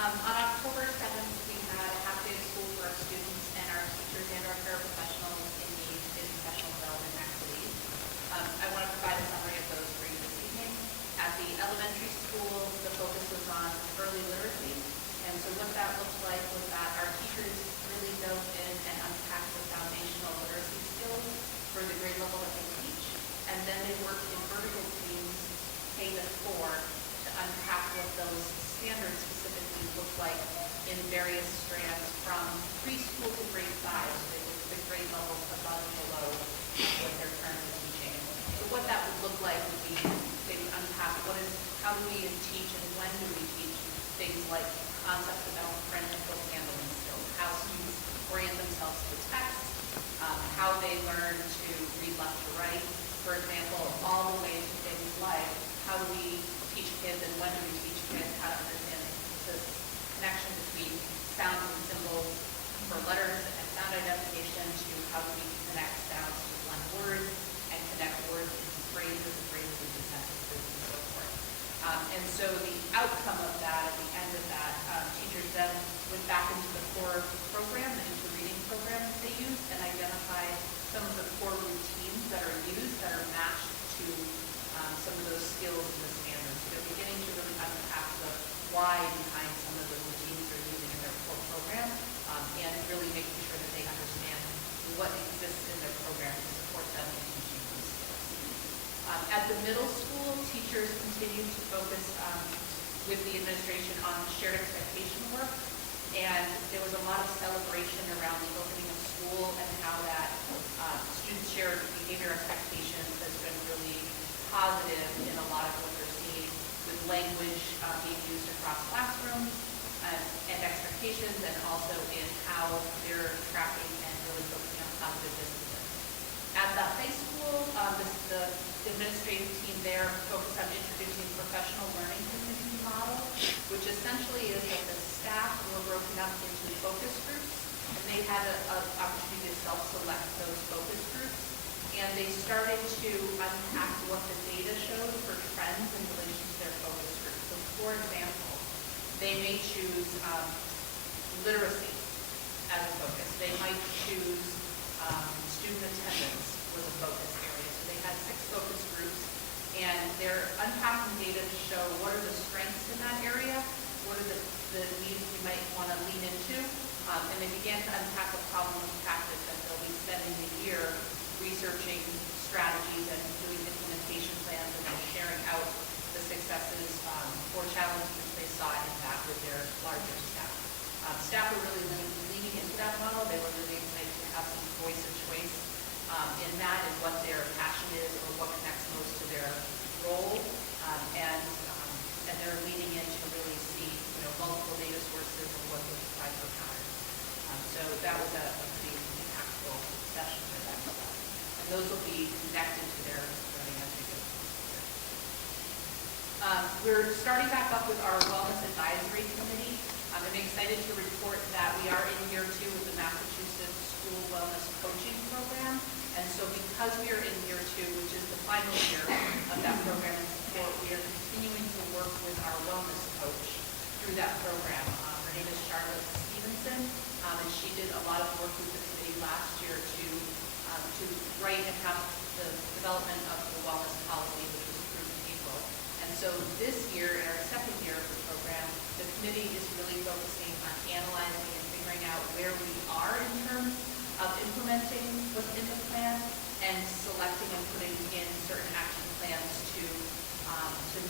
On October 7th, we had a half day of school for our students and our teachers and our paraprofessionals engaged in professional development activities. I want to provide a summary of those for you this evening. At the elementary school, the focus was on early literacy. And so what that looked like was that our teachers really dove in and unpacked the foundational literacy skills for the grade level that they teach. And then they worked in vertical teams, K to 4, to unpack what those standards specifically look like in various strands from preschool to grade 5. So they looked at the grade levels like concepts about critical handling skills, how students orient themselves to text, how they learn to read left to right, for example, all the way to things like how do we teach kids and when do we teach kids how to understand the connection between sounds and symbols for letters and sound identification to how do we connect sounds to blunt words and connect words into phrases and phrases into sentences and so forth. And so the outcome of that, at the end of that, teachers then went back into the core program, the into reading program that they used, and identified some of the core routines that are used that are matched to some of those skills and the standards. So they're beginning to really unpack the why behind some of the routines they're using in their core program, and really making sure that they understand what exists in their program to support them in teaching these skills. At the middle school, teachers continue to focus with the administration on shared expectation work, and there was a lot of celebration around the opening of school and how that students' shared behavior expectations has been really positive in a lot of what they're seeing with language being used across classrooms and expectations, and also in how they're tracking and really focusing on positive discipline. At the high school, the administrative team there focused on introducing professional learning community model, which essentially is that the staff were broken up into focus groups, and they had an opportunity to self-select those focus groups, and they started to unpack what the data showed for trends in relation to their focus groups. So for example, they may choose literacy as a focus. They might choose student attendance was a focus area. So they had 6 focus groups, and they're unpacking data to show what are the strengths in that area, what are the needs we might want to lean into, and they began to unpack the problem of practice, and they'll be spending the year researching strategies and doing implementation plans and then sharing out the successes or challenges they saw in that with their larger staff. Staff were really leaning into that model. They were really excited to have some voice of choice in that and what their passion is or what connects most to their role, and they're leaning in to really see multiple data sources and what those provide for patterns. So that was a pretty impactful session for them. And those will be connected to their learning as we go. We're starting back up with our Wellness Advisory Committee. I'm excited to report that we are in year 2 with the Massachusetts School Wellness Coaching Program. And so because we are in year 2, which is the final year of that program and support, we are continuing to work with our wellness coach through that program. Her name is Charlotte Stevenson, and she did a lot of work with the committee last year to write and have the development of the wellness policy, which was approved in April. And so this year, in our 2nd year of the program, the committee is really focusing on analyzing and figuring out where we are in terms of implementing what's in the plan and selecting and putting in certain action plans to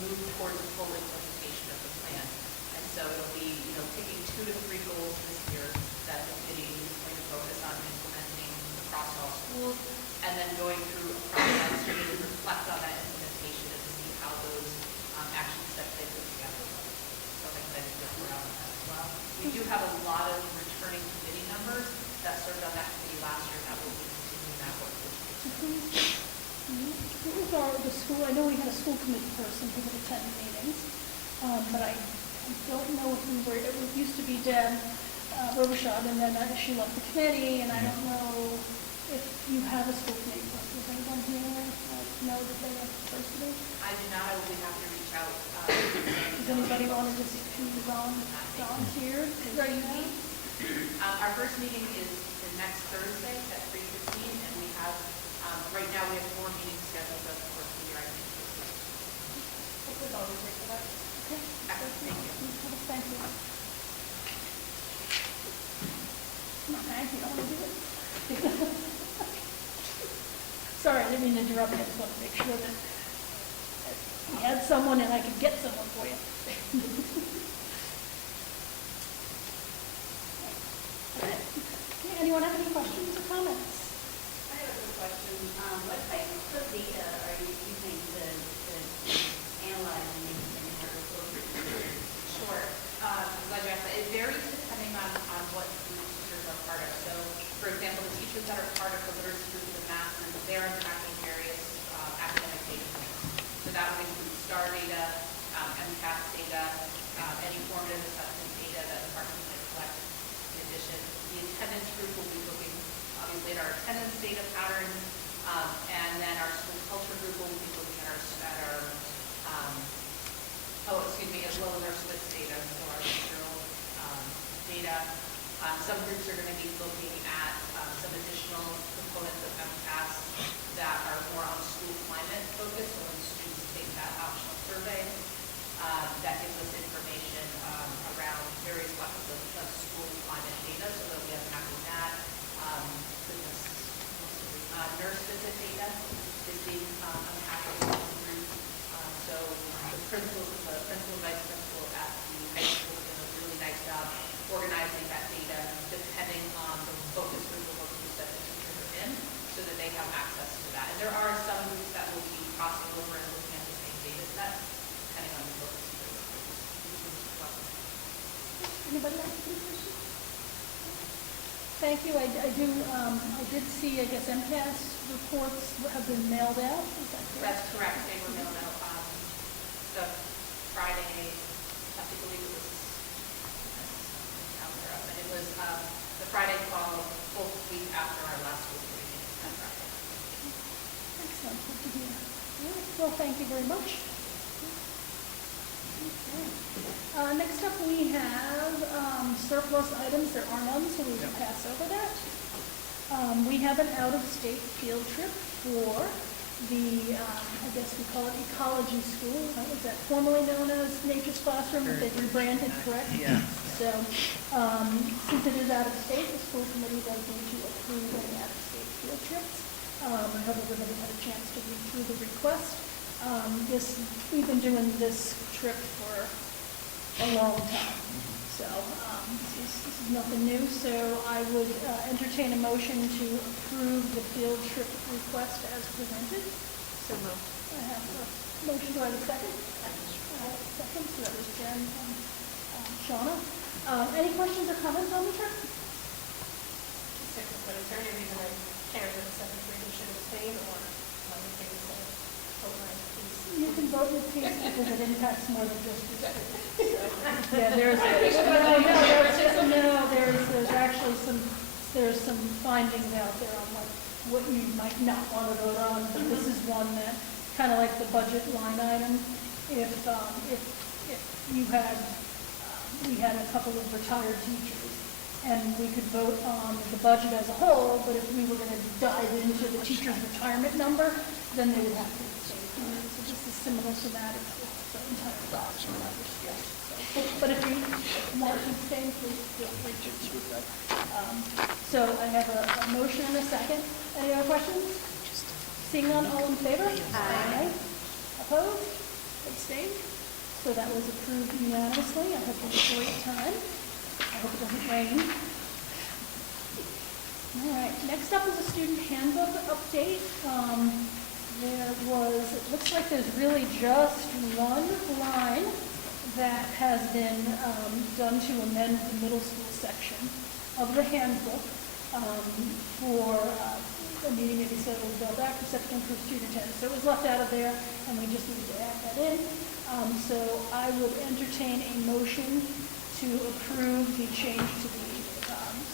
move towards a full implementation of the plan. And so it'll be, picking 2 to 3 goals this year that the committee is going to focus on implementing across all schools, and then going through a process to really reflect on that implementation and to see how those action steps they put together. So I'm excited to work around on that as well. We do have a lot of returning committee members that served on that committee last year that will be continuing that work. Who was the school? I know we had a school committee person who would attend meetings, but I don't know if we were. It used to be Deb Robichaud, and then she left the committee, and I don't know if you have a school committee person. Does anyone here know that they are supposed to be? I do not. I will be happy to reach out. Does anybody want to just volunteer? Right now? Our first meeting is next Thursday at 3:15, and we have, right now we have 4 meetings scheduled over the course of the year. I think Okay. Volunteer for that? Okay. Thank you. Thank you. No, thank you. I want to do it. Sorry, I didn't mean to interrupt you. I just wanted to make sure that we had someone and I could get someone for you. Okay, anyone have any questions or comments? I have a good question. What type of data are you using to analyze and make your report? Sure. attendance data patterns, and then our school culture group will be looking at as well as our SWIFT data, so our material data. Some groups are going to be looking at some additional components of MCAS that are more on school climate focused, so when students take that optional survey, that gives us information around various buckets of school climate data, so that we have mapping that. Nurse visit data is being unpacked through. So the principal and vice principal at the high school did a really nice job organizing that data depending on the focus group of what groups that the teachers are in, so that they have access to that. And there are some groups that will be crossing over and looking at the same data set, depending on the focus group. Anybody else have any questions? Thank you. I did see, I guess, MCAS reports have been mailed out. Is that correct? That's correct. They were mailed out the Friday, I believe it was, but it was the Friday following full week after our last school meeting. That Friday. Excellent. Good to hear. All right. Well, thank you very much. Okay. Next up, we have surplus items. There are none, so we will pass over that. We have an out-of-state field trip for the, I guess we call it ecology school. Was that formerly known as Nature's Classroom? But they rebranded, correct? Yeah. So, since it is out of state, the school committee does need to approve any out-of-state field trips. I hope everybody had a chance to read through the request. We've been doing this trip for a long time. So, this is nothing new. So I would entertain a motion to approve the field trip request as presented. So moved. I have a motion. Do I have a second? I have a second. So that was Jen and Shauna. Any questions or comments on the trip? But is there any reason that parents of the seventh graders should abstain or the things that outline, please? You can vote your piece because it impacts more than just your students. Yeah, there's actually there's some findings out there on what you might not want to vote on. But this is one that kind of like the budget line item. If you had we had a couple of retired teachers, and we could vote on the budget as a whole. But if we were going to dive into the teacher's retirement number, then they would have to abstain. So this is similar to that. It's the entire box. But if you want to abstain, please feel free to do so. So I have a motion and a second. Any other questions? Seeing none, all in favor? Aye. Opposed? Abstained? So that was approved unanimously. I hope you have a great time. I hope it doesn't rain. All right, next up is a student handbook update. It looks like there's really just one line that has been done to amend the middle school section of the handbook for a meeting maybe scheduled back to section for student attendance. So it was left out of there, and we just needed to add that in. So I would entertain a motion to approve the change to the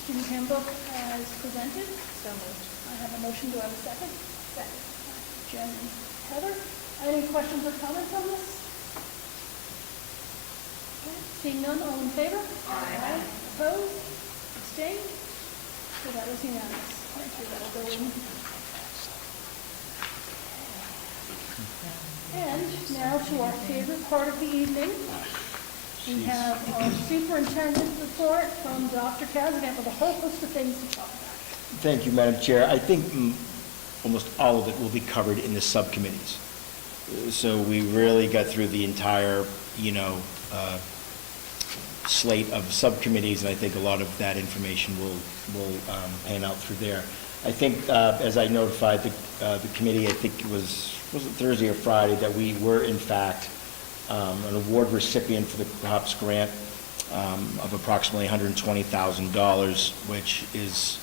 student handbook as presented. So moved. I have a motion. Do I have a second? Second. Jen and Heather. Any questions or comments on this? Okay. Seeing none, all in favor? Aye. Opposed? Abstained? So that is unanimous. Thank you. That'll go in. And now to our favorite part of the evening. We have our superintendent report from Dr. Cazavan with a whole host of things to talk about. Thank you, Madam Chair. I think almost all of it will be covered in the subcommittees. So we really got through the entire, slate of subcommittees, and I think a lot of that information will pan out through there. I think, as I notified the committee, I think it was it Thursday or Friday, that we were in fact an award recipient for the COPS grant of approximately $120,000, which is,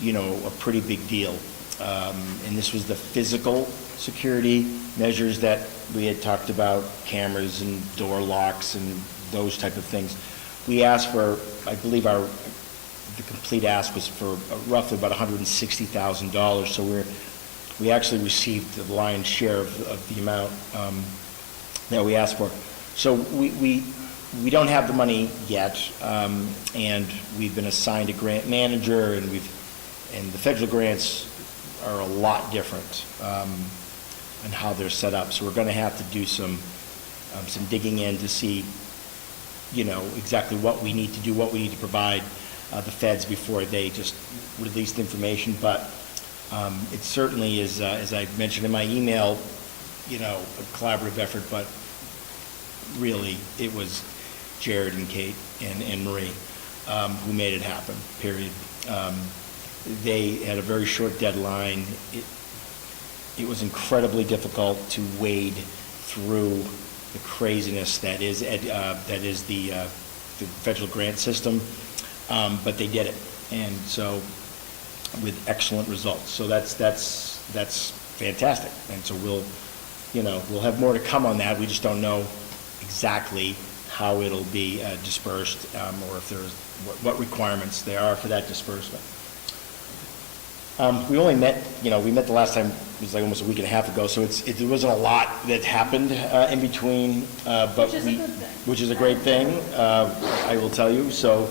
a pretty big deal. And this was the physical security measures that we had talked about, cameras and door locks and those type of things. We asked for, I believe the complete ask was for roughly about $160,000, so we actually received the lion's share of the amount that we asked for. So we don't have the money yet, and we've been assigned a grant manager, and the federal grants are a lot different in how they're set up. So we're going to have to do some digging in to see, exactly what we need to do, what we need to provide the feds before they just release the information. But it certainly is, as I mentioned in my email, a collaborative effort, but really it was Jared and Kate and Marie who made it happen, period. They had a very short deadline. It was incredibly difficult to wade through the craziness that is the federal grant system, but they did it, and so with excellent results. So that's fantastic, and so we'll have more to come on that. We just don't know exactly how it'll be dispersed, or if there's what requirements there are for that disbursement. We only met, we met the last time, it was like almost a week and a half ago, so there wasn't a lot that happened in between, but which is a great thing, I will tell you. So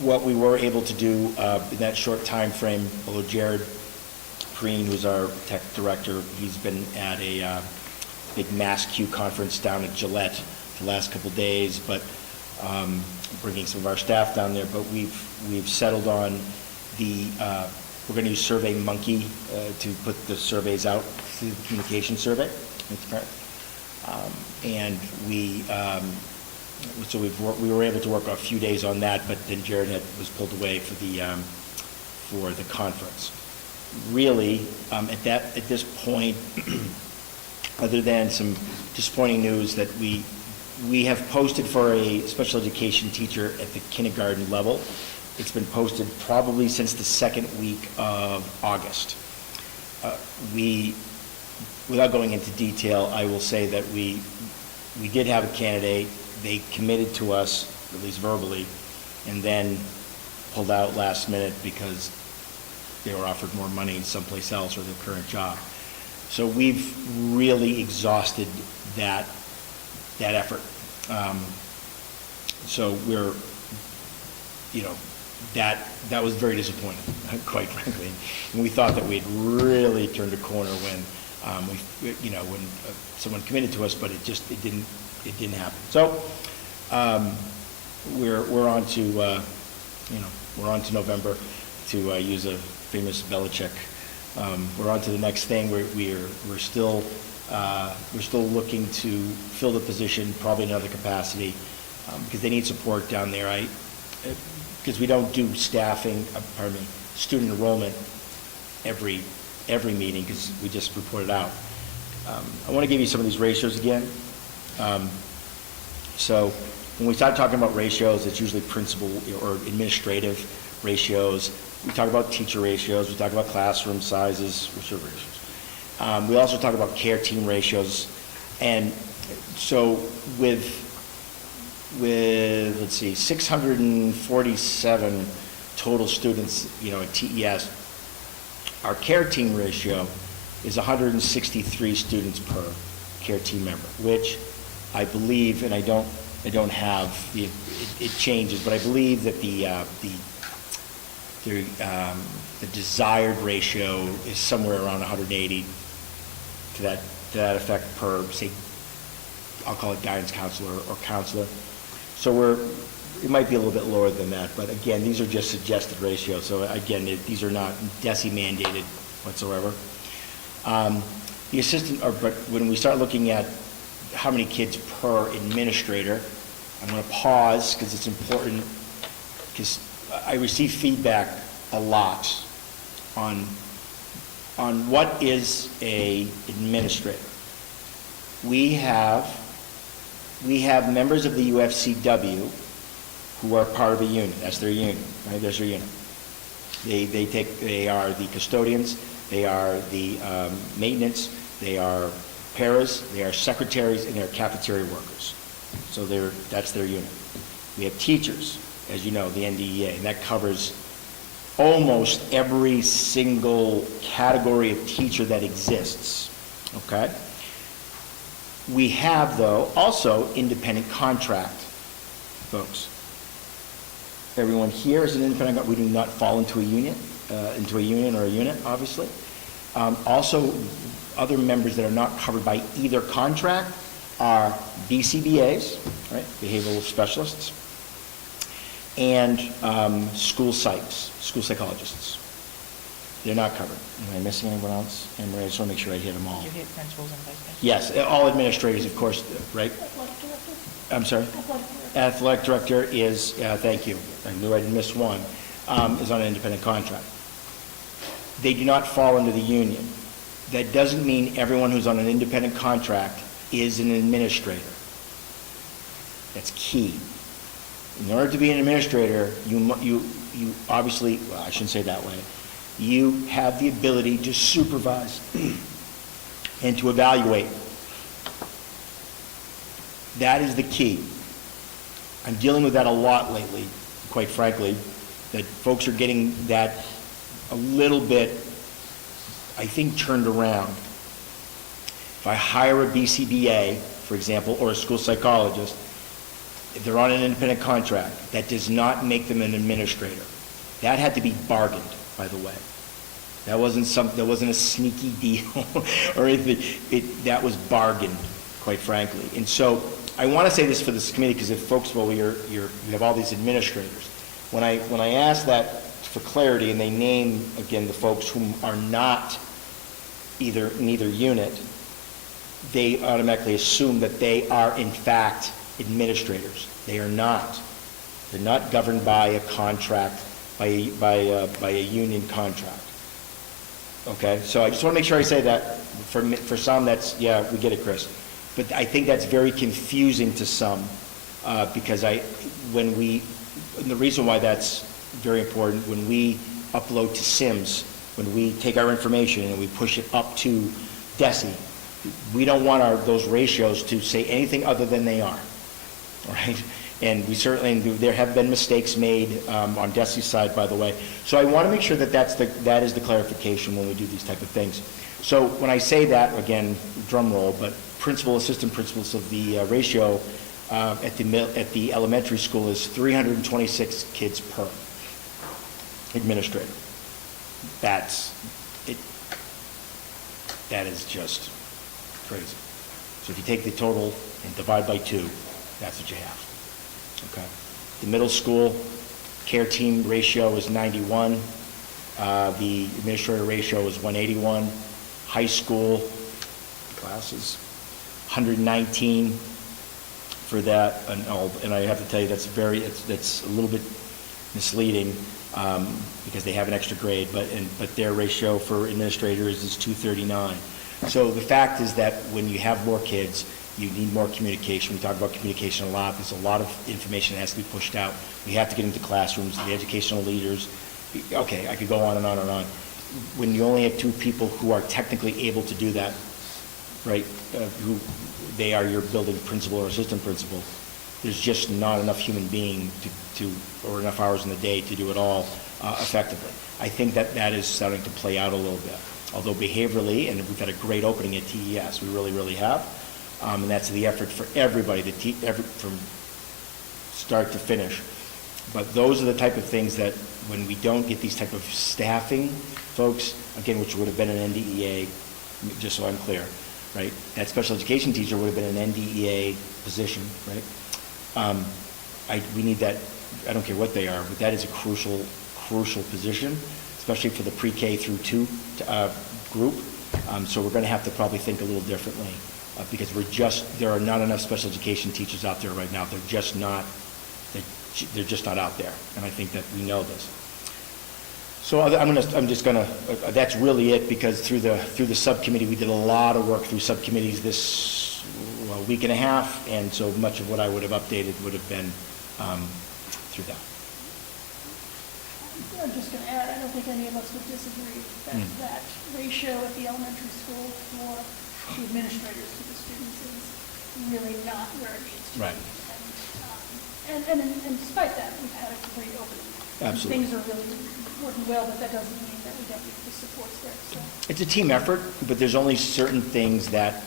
what we were able to do in that short time frame, although Jared Green, who's our tech director, he's been at a big MassQ conference down at Gillette the last couple of days, but bringing some of our staff down there. But we've settled on we're going to use SurveyMonkey to put the surveys out, the communication survey. And we were able to work a few days on that, but then Jared was pulled away for the conference. Really, at this point, other than some disappointing news that we have posted for a special education teacher at the kindergarten level. It's been posted probably since the second week of August. Without going into detail, I will say that we did have a candidate. They committed to us, at least verbally, and then pulled out last minute because they were offered more money someplace else or their current job. So we've really exhausted that effort. So we're, that was very disappointing, quite frankly. And we thought that we had really turned a corner when someone committed to us, but it didn't happen. So we're on to November, to use a famous Belichick. We're on to the next thing. We're still looking to fill the position, probably in another capacity, because they need support down there. Because we don't do student enrollment every meeting, because we just report it out. I want to give you some of these ratios again. So when we start talking about ratios, it's usually principal or administrative ratios. We talk about teacher ratios. We talk about classroom sizes, which are ratios. We also talk about care team ratios. And so with let's see, 647 total students, at TES, our care team ratio is 163 students per care team member, which I believe, and I don't have it changes, but I believe that the desired ratio is somewhere around 180 to that effect per, say, I'll call it guidance counselor or counselor. So it might be a little bit lower than that, but again, these are just suggested ratios. So again, these are not DESE mandated whatsoever. The assistant, but when we start looking at how many kids per administrator, I'm going to pause because it's important, because I receive feedback a lot on what is a administrator. We have members of the UFCW who are part of a unit. That's their unit, right? There's their unit. They are the custodians, they are the maintenance, they are paras, they are secretaries, and they are cafeteria workers. So that's their unit. We have teachers, as you know, the NDEA, and that covers almost every single category of teacher that exists, okay? We have, though, also independent contract folks. Everyone here is an independent, we do not fall into a union or a unit, obviously. Also, other members that are not covered by either contract are BCBAs, right, behavioral specialists, and school psychs, school psychologists. They're not covered. Am I missing anyone else? Anne Marie, I just want to make sure I hit them all. You hit principals and vice principals. Yes, all administrators, of course, right? Athletic director? I'm sorry? Athletic director. Athletic director is, thank you, I knew I didn't miss one, is on an independent contract. They do not fall under the union. That doesn't mean everyone who's on an independent contract is an administrator. That's key. In order to be an administrator, you obviously, well, I shouldn't say it that way, you have the ability to supervise and to evaluate. That is the key. I'm dealing with that a lot lately, quite frankly, that folks are getting that a little bit, I think, turned around. If I hire a BCBA, for example, or a school psychologist, if they're on an independent contract, that does not make them an administrator. That had to be bargained, by the way. That wasn't a sneaky deal or anything. That was bargained, quite frankly. And so I want to say this for this committee because if folks, well, you have all these administrators. When I ask that for clarity and they name again the folks whom are not in either unit, they automatically assume that they are in fact administrators. They are not. They're not governed by a contract, by a union contract. Okay, so I just want to make sure I say that. For some, that's, yeah, we get it, Chris. But I think that's very confusing to some because and the reason why that's very important, when we upload to SIMS, when we take our information and we push it up to DESI, we don't want those ratios to say anything other than they are, right? And we certainly, there have been mistakes made on DESI's side, by the way. So I want to make sure that that is the clarification when we do these type of things. So when I say that, again, drum roll, but principal, assistant principals of the ratio at the elementary school is 326 kids per administrator. That is just crazy. So if you take the total and divide by 2, that's what you have. Okay. The middle school care team ratio is 91. The administrator ratio is 181. High school classes, 119 for that. And I have to tell you, that's a little bit misleading because they have an extra grade, but their ratio for administrators is 239. So the fact is that when you have more kids, you need more communication. We talk about communication a lot. There's a lot of information that has to be pushed out. We have to get into classrooms, the educational leaders. Okay, I could go on and on and on. When you only have 2 people who are technically able to do that, right, who they are your building principal or assistant principal, there's just not enough human being or enough hours in the day to do it all effectively. I think that is starting to play out a little bit. Although behaviorally, and we've had a great opening at TES, we really, really have. And that's the effort for everybody, from start to finish. But those are the type of things that when we don't get these type of staffing folks, again, which would have been an NDEA, just so I'm clear, right? That special education teacher would have been an NDEA position, right? We need that, I don't care what they are, but that is a crucial position, especially for the pre-K through 2 group. So we're going to have to probably think a little differently. Because there are not enough special education teachers out there right now. They're just not out there, and I think that we know this. So that's really it, because through the subcommittee, we did a lot of work through subcommittees this week and a half, and so much of what I would have updated would have been through that. I'm just going to add, I don't think any of us would disagree that that ratio at the elementary school for the administrators to the students is really not where it needs to be. Right. And And despite that, we've had a great opening. Absolutely. Things are really working well, but that doesn't mean that we don't need the supports there, so. It's a team effort, but there's only certain things that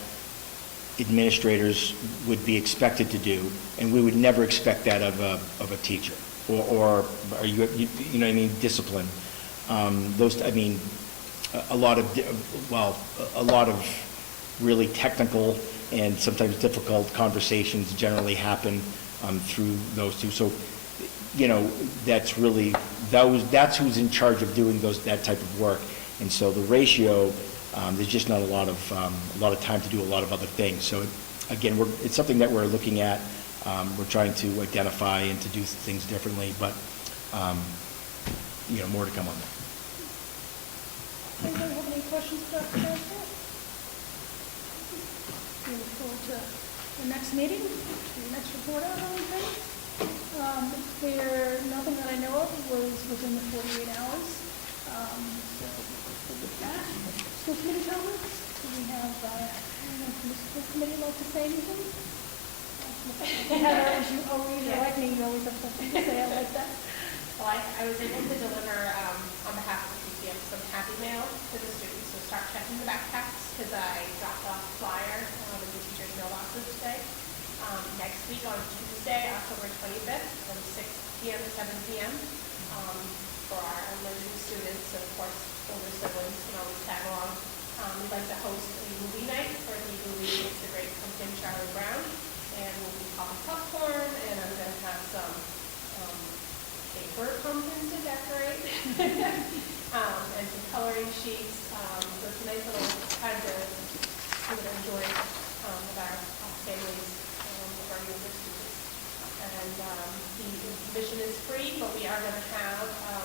administrators would be expected to do, and we would never expect that of a teacher, or you know what I mean, discipline. A lot of really technical and sometimes difficult conversations generally happen through those two. So, you know, that's who's in charge of doing that type of work. And so the ratio, there's just not a lot of time to do a lot of other things. So again, it's something that we're looking at. We're trying to identify and to do things differently, but you know, more to come on that. Anybody have any questions about that? We look forward to the next meeting, the next report out on things. Nothing that I know of was within the 48 hours. So with that, school committee comments? Do we have, anyone from the school committee like to say anything? Heather, as you always, like me, you always have something to say. I like that. Well, I was able to deliver, on behalf of the PCF, some happy mail to the students, so start checking the backpacks, because I dropped off a flyer in the teacher's mailboxes today. Next week on Tuesday, October 25th, from 6 p.m. to 7 p.m., for our elementary students, and of course, older siblings can always tag along. We'd like to host a movie night for the movie It's the Great Pumpkin, Charlie Brown, and we'll be popping popcorn, and I'm going to have some paper pumpkins to decorate, and some coloring sheets. So it's a nice little time to enjoy with our families, with our younger students. And the admission is free, but we are going to have a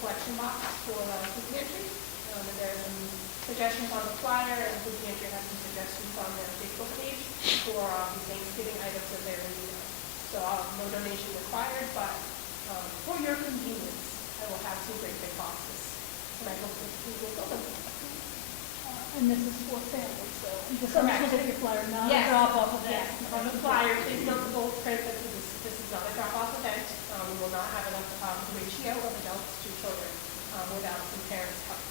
collection box for food pantry. And there's some suggestions on the flyer, and food pantry has some suggestions on their Facebook page for the Thanksgiving items that they're in need of. So no donation required, but for your convenience, I will have two great big boxes, and I hope that you will fill them. And this is for families, so I'm just looking at your flyer, not a Yes. drop-off of Yes, that. on the flyer, please note the bold print that this is not a drop-off event. We will not have enough ratio of adults to children without some parents' help.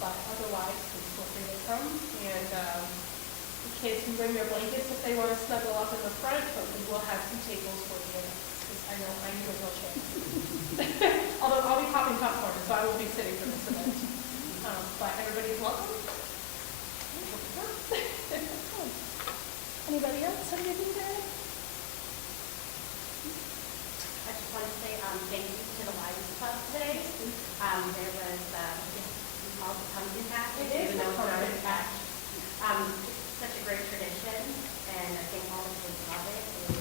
But otherwise, please feel free to come, and the kids can bring their blankets if they want to snuggle up in the front, but we will have some tables for the adults, because I know I need a real chance. Although I'll be popping popcorn, so I will be sitting for this event. But everybody is welcome. Anybody else have anything to add? I just want to say thank you to the Lions Club today. There was, we call it the pumpkin patch, even though it's not a patch. Such a great tradition, and I think all the kids love it. And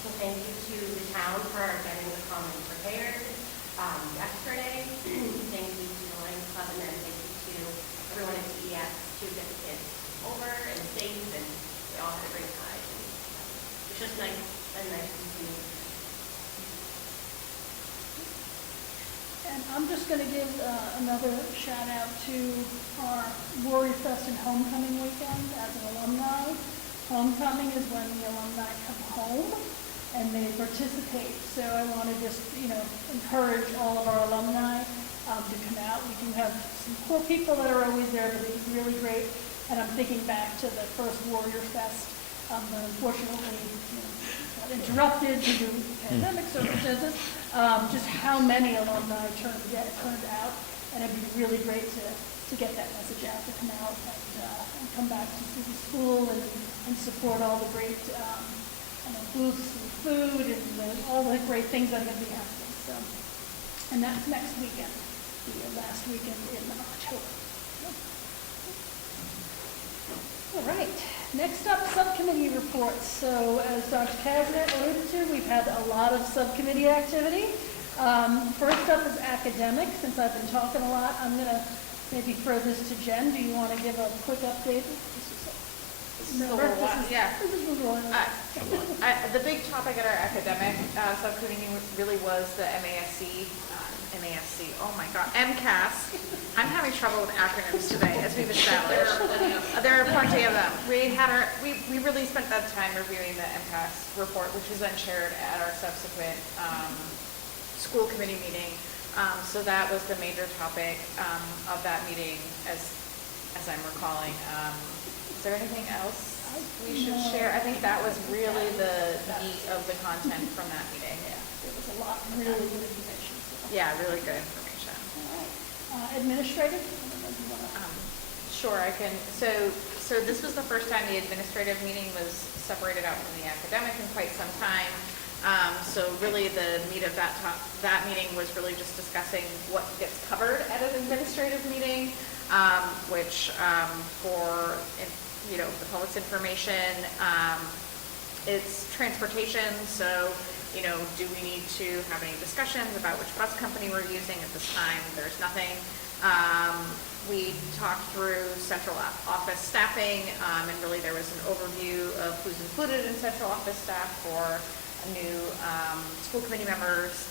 so thank you to the town for getting the common prepared yesterday. Thank you to the Lions Club, and then thank you to everyone at CES to get the kids over and safe, and we all had a great time. And it's just nice and nice to see. And I'm just going to give another shout out to our Warrior Fest and Homecoming weekend as an alumni. Homecoming is when the alumni come home and they participate. So I want to just, encourage all of our alumni to come out. We do have some poor people that are always there, but it's really great. And I'm thinking back to the first Warrior Fest, but unfortunately, got interrupted due to pandemic circumstances. Just how many alumni turned out, and it'd be really great to get that message out, to come out and come back to see the school and support all the great booths and food and all the great things that are going to be happening. So, and that's next weekend, the last weekend in October. All right. Next up, subcommittee reports. So as Dr. Kasner alluded to, we've had a lot of subcommittee activity. First up is academic. Since I've been talking a lot, I'm going to maybe throw this to Jen. Do you want to give a quick update? The big topic at our academic subcommittee really was the MCAS. I'm having trouble with acronyms today, as we've established. There there are plenty of them. We really spent that time reviewing the MCAS report, which was then shared at our subsequent school committee meeting. So that was the major topic of that meeting, as I'm recalling. Is there anything else we should share? I think that was really the meat of the content from that meeting. Yeah, there was a lot, really good information. So. Yeah, really good information. All right. Administrative? I don't know if you wanna- Sure, I can. So this was the first time the administrative meeting was separated out from the academic in quite some time. So really the meat of that meeting was really just discussing what gets covered at an administrative meeting, which for the public's information, it's transportation. So do we need to have any discussions about which bus company we're using at this time? There's nothing. We talked through central office staffing, and really there was an overview of who's included in central office staff for new school committee members,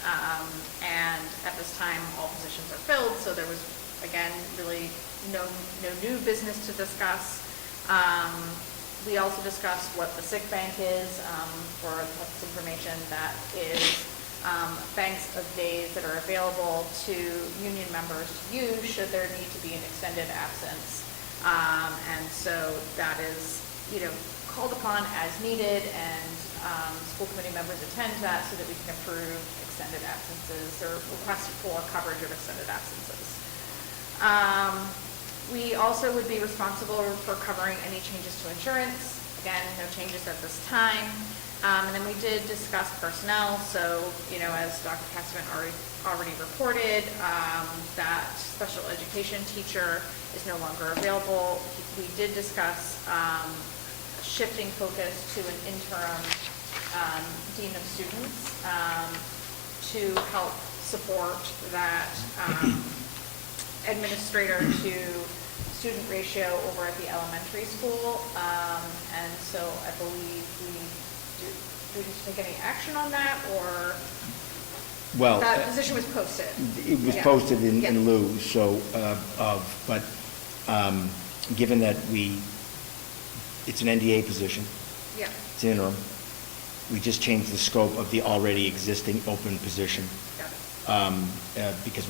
and at this time all positions are filled, so there was, again, really no new business to discuss. We also discussed what the sick bank is, for this information that is banks of days that are available to union members to use should there need to be an extended absence. And so that is, called upon as needed, and school committee members attend that so that we can approve extended absences or request for coverage of extended absences. We also would be responsible for covering any changes to insurance. Again, no changes at this time. And then we did discuss personnel. So, as Dr. Cassavant already reported, that special education teacher is no longer available. We did discuss shifting focus to an interim dean of students to help support that administrator to student ratio over at the elementary school. And so I believe do we need to take any action on that, or Well, that position was posted? it was Yeah. posted in Yeah. lieu, so, but given that it's an NDA position, Yeah. it's interim, we just changed the scope of the already existing open position. Got it. Because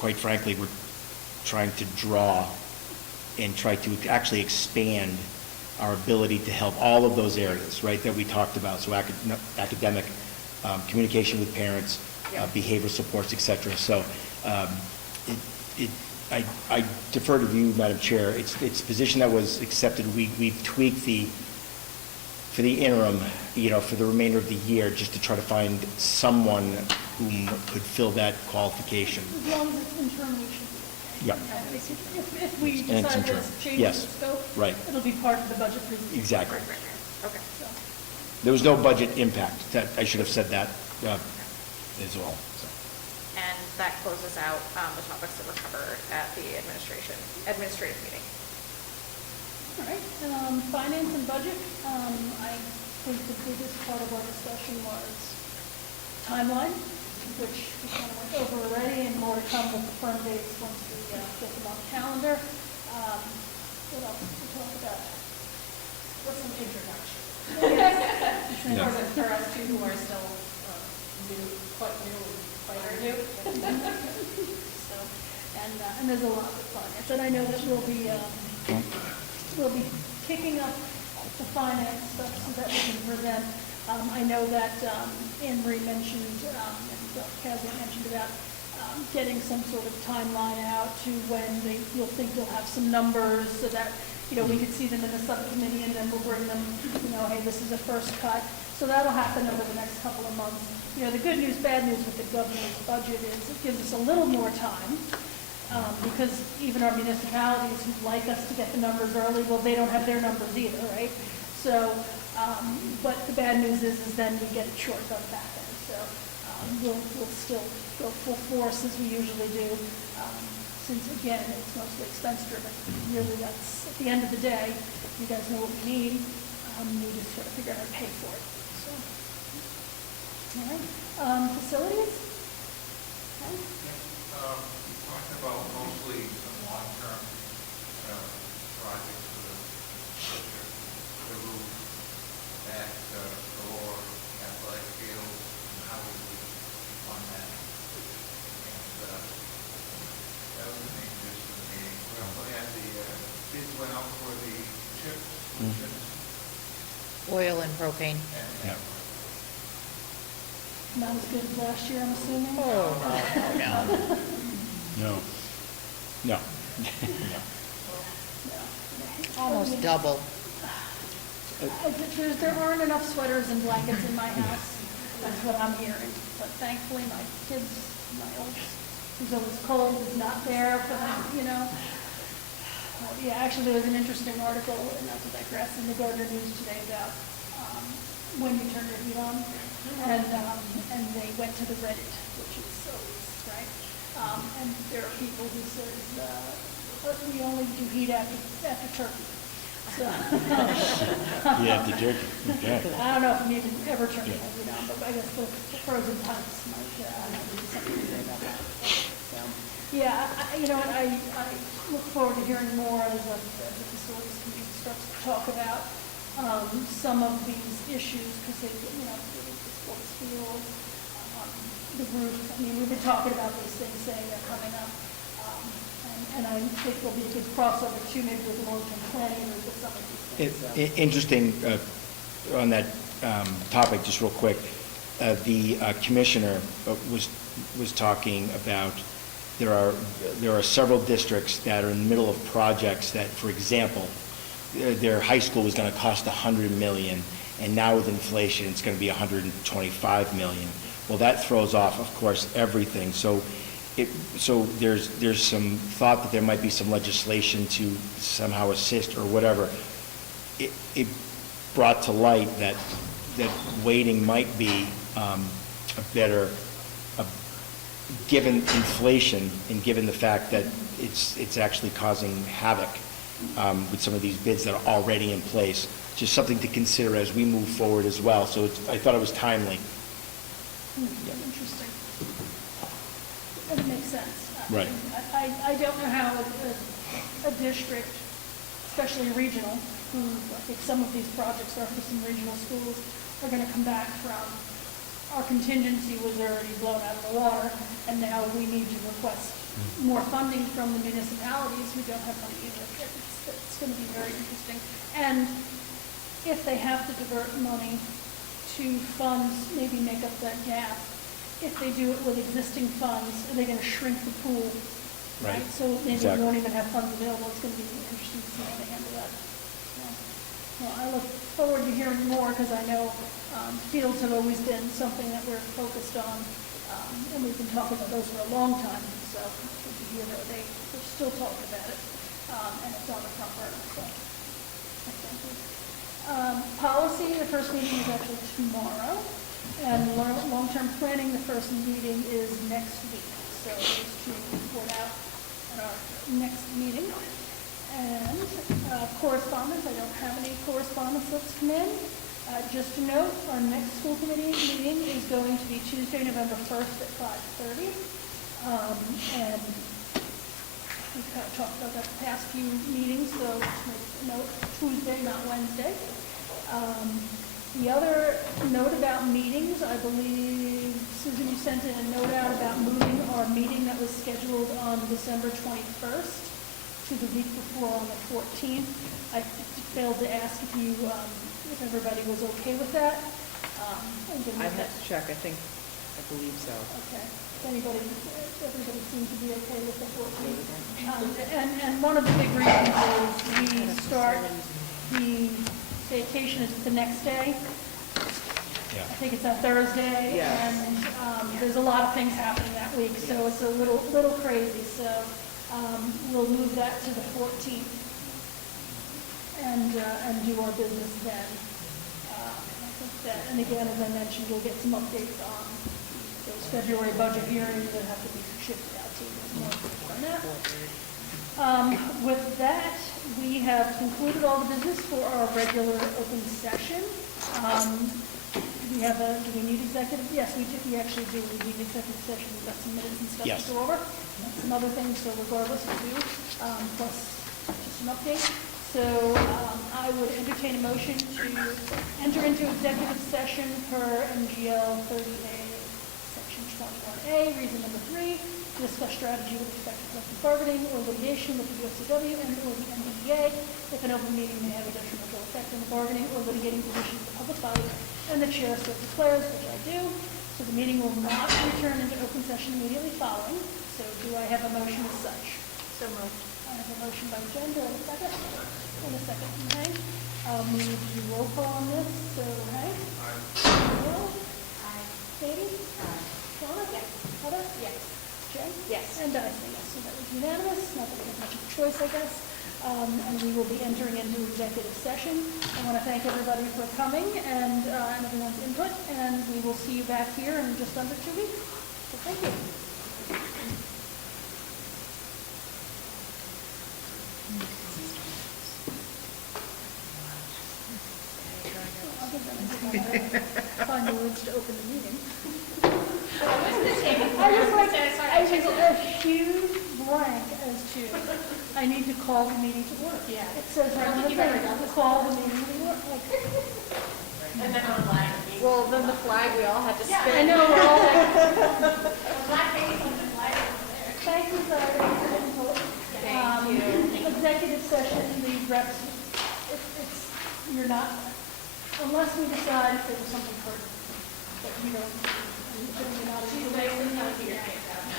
quite frankly, we're trying to draw and try to actually expand our ability to help all of those areas, right, that we talked about. So academic, communication with parents, Yeah. behavior supports, et cetera. So I defer to you, Madam Chair. It's a position that was accepted. We've tweaked for the interim, for the remainder of the year, just to try to find someone whom could fill that qualification. As long as it's interim, we should be okay. Yeah. If we And it's decide interim. to change Yes. the scope, Right. it'll be part of the budget presentation. Exactly. Right. Okay. So, There was no budget impact. I should have said that as well. So. And that closes out the topics that were covered at the administrative meeting. all right, finance and budget, I think the biggest part of our discussion was timeline, which we kind of went over already, and more to come with the firm dates once we get them on the calendar. What else did we talk about? What's some introduction? Yeah. For us two who are still quite new and So, and there's a lot with finance, and I know that we'll be kicking up the finance stuff so that we can present. I know that Anne Marie mentioned, and Cassie mentioned about getting some sort of timeline out to when you'll think you'll have some numbers so that, we could see them in the subcommittee, and then we'll bring them, hey, this is a first cut. So that'll happen over the next couple of months. The good news, bad news with the governor's budget is it gives us a little more time, because even our municipalities who like us to get the numbers early, well, they don't have their numbers either, right? So, but the bad news is then we get it short on the back end. So we'll still go full force as we usually do, since again, it's mostly expense driven. Really, that's, at the end of the day, you guys know what we need. We just sort of figure out how to pay for it. So, all right. Facilities? Okay. Talking about mostly some long-term projects for the Oil and propane. Yeah. Not as good as last year, I'm assuming? Oh, No. No. almost double. There aren't enough sweaters and blankets in my house. That's what I'm hearing. But thankfully, my kids, my oldest, who's always cold, is not there for them, you know. Yeah, actually, there was an interesting article, not to digress, in the Gardner News today about when you turn your heat on. And they went to the Reddit, which is always, right? And there are people who says, we only do heat after turkey. So, Yeah, the jerky. Okay. I don't know if I'm even ever turning my heat on, but I guess the frozen pipes might have something to say about that. So, yeah, you know what, I look forward to hearing more as the facilities committee starts to talk about some of these issues, because they, you know, the sports field, the roof. I mean, we've been talking about these things, saying they're coming up. And I think there'll be a good crossover too, maybe with long-term planning or with some of these things. So. Interesting, on that topic, just real quick, the commissioner was talking about there are several districts that are in the middle of projects that, for example, their high school was going to cost $100 million, and now with inflation, it's going to be $125 million. Well, that throws off, of course, everything. So there's some thought that there might be some legislation to somehow assist or whatever. It brought to light that waiting might be a better, given inflation and given the fact that it's actually causing havoc with some of these bids that are already in place. Just something to consider as we move forward as well. So I thought it was timely. Interesting. It makes sense. Right. I don't know how a district, especially regional, who I think some of these projects are for some regional schools, are going to come back from, our contingency was already blown out of the water, and now we need to request more funding from the municipalities who don't have money either. It's going to be very interesting. And if they have to divert money to funds, maybe make up that gap, if they do it with existing funds, are they going to shrink the pool? Right. So maybe Exactly. we won't even have funds available. It's going to be interesting to see how they handle that. Yeah. Well, I look forward to hearing more, because I know fields have always been something that we're focused on, and we've been talking about those for a long time. So it's good to hear that they're still talking about it, and it's on the front burner. So thank you. Policy, the first meeting is actually tomorrow, and long-term planning, the first meeting is next week. So those two report out at our next meeting. And correspondence, I don't have any correspondence that's come in. Just to note, our next school committee meeting is going to be Tuesday, November 1st at 5:30. And we've kind of talked about that the past few meetings, so just make a note, Tuesday, not Wednesday. The other note about meetings, I believe, Susan, you sent in a note out about moving our meeting that was scheduled on December 21st to the week before on the 14th. I failed to ask if everybody was okay with that. I'd have to check, I believe so. Okay. Everybody seems to be okay with the 14th. And one of the big reasons is we start, the vacation is the next day. Yeah. I think it's a Thursday. Yes. And there's a lot of things happening that week, so it's a little crazy. So we'll move that to the 14th and do our business then. I think that, and again, as I mentioned, you'll get some updates on those February budget hearings that have to be shifted out to more on that. With that, we have concluded all the business for our regular open session. Do we need executive? Yes, we do. We actually do. We need executive session. We've got some minutes and stuff Yes. to go over. And some other things, so regardless, we do. Plus just an update. So I would entertain a motion to enter into executive session per MGL 30A, Section 21A, reason number 3, to discuss strategy with respect to collective bargaining or litigation with the UFCW and/or the NDEA if an open meeting may have a detrimental effect on the bargaining or litigating position of the public body, and the chair so declares, which I do. So the meeting will not return into open session immediately following. So do I have a motion as such? So moved. I have a motion by Jen, do I have a second? And a second from Hank. We need to do roll call on this, so Hank? Bill? Katie? Donna? Yes. Heather? Yes. Jen? Yes. And I say yes, so that was unanimous, not that we have much of a choice, I guess. And we will be entering into executive session. I want to thank everybody for coming and everyone's input, and we will see you back here in just under 2 weeks. So thank you. Other than I did not find the words to open the meeting. I was a huge blank as to, I need to call the meeting to order. Yeah. It says right on the thing, call the meeting to order. Like, And then on flag. Well, then the flag, we all had to Yeah. I spin. know, we're all like, Black face on the flag over there. thank you for your input. Thank you. Executive session, the reps, it's, you're not, unless we decide if there was something further that you don't, you're not. She's basically not here.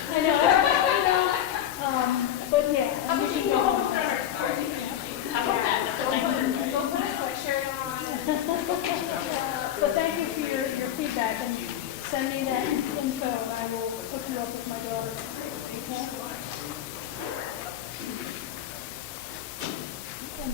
I know, but yeah. How about you go home with her? How about that? Go put a sweatshirt on. But thank you for your feedback, and send me that info, and I will hook you up with my daughter. Okay? And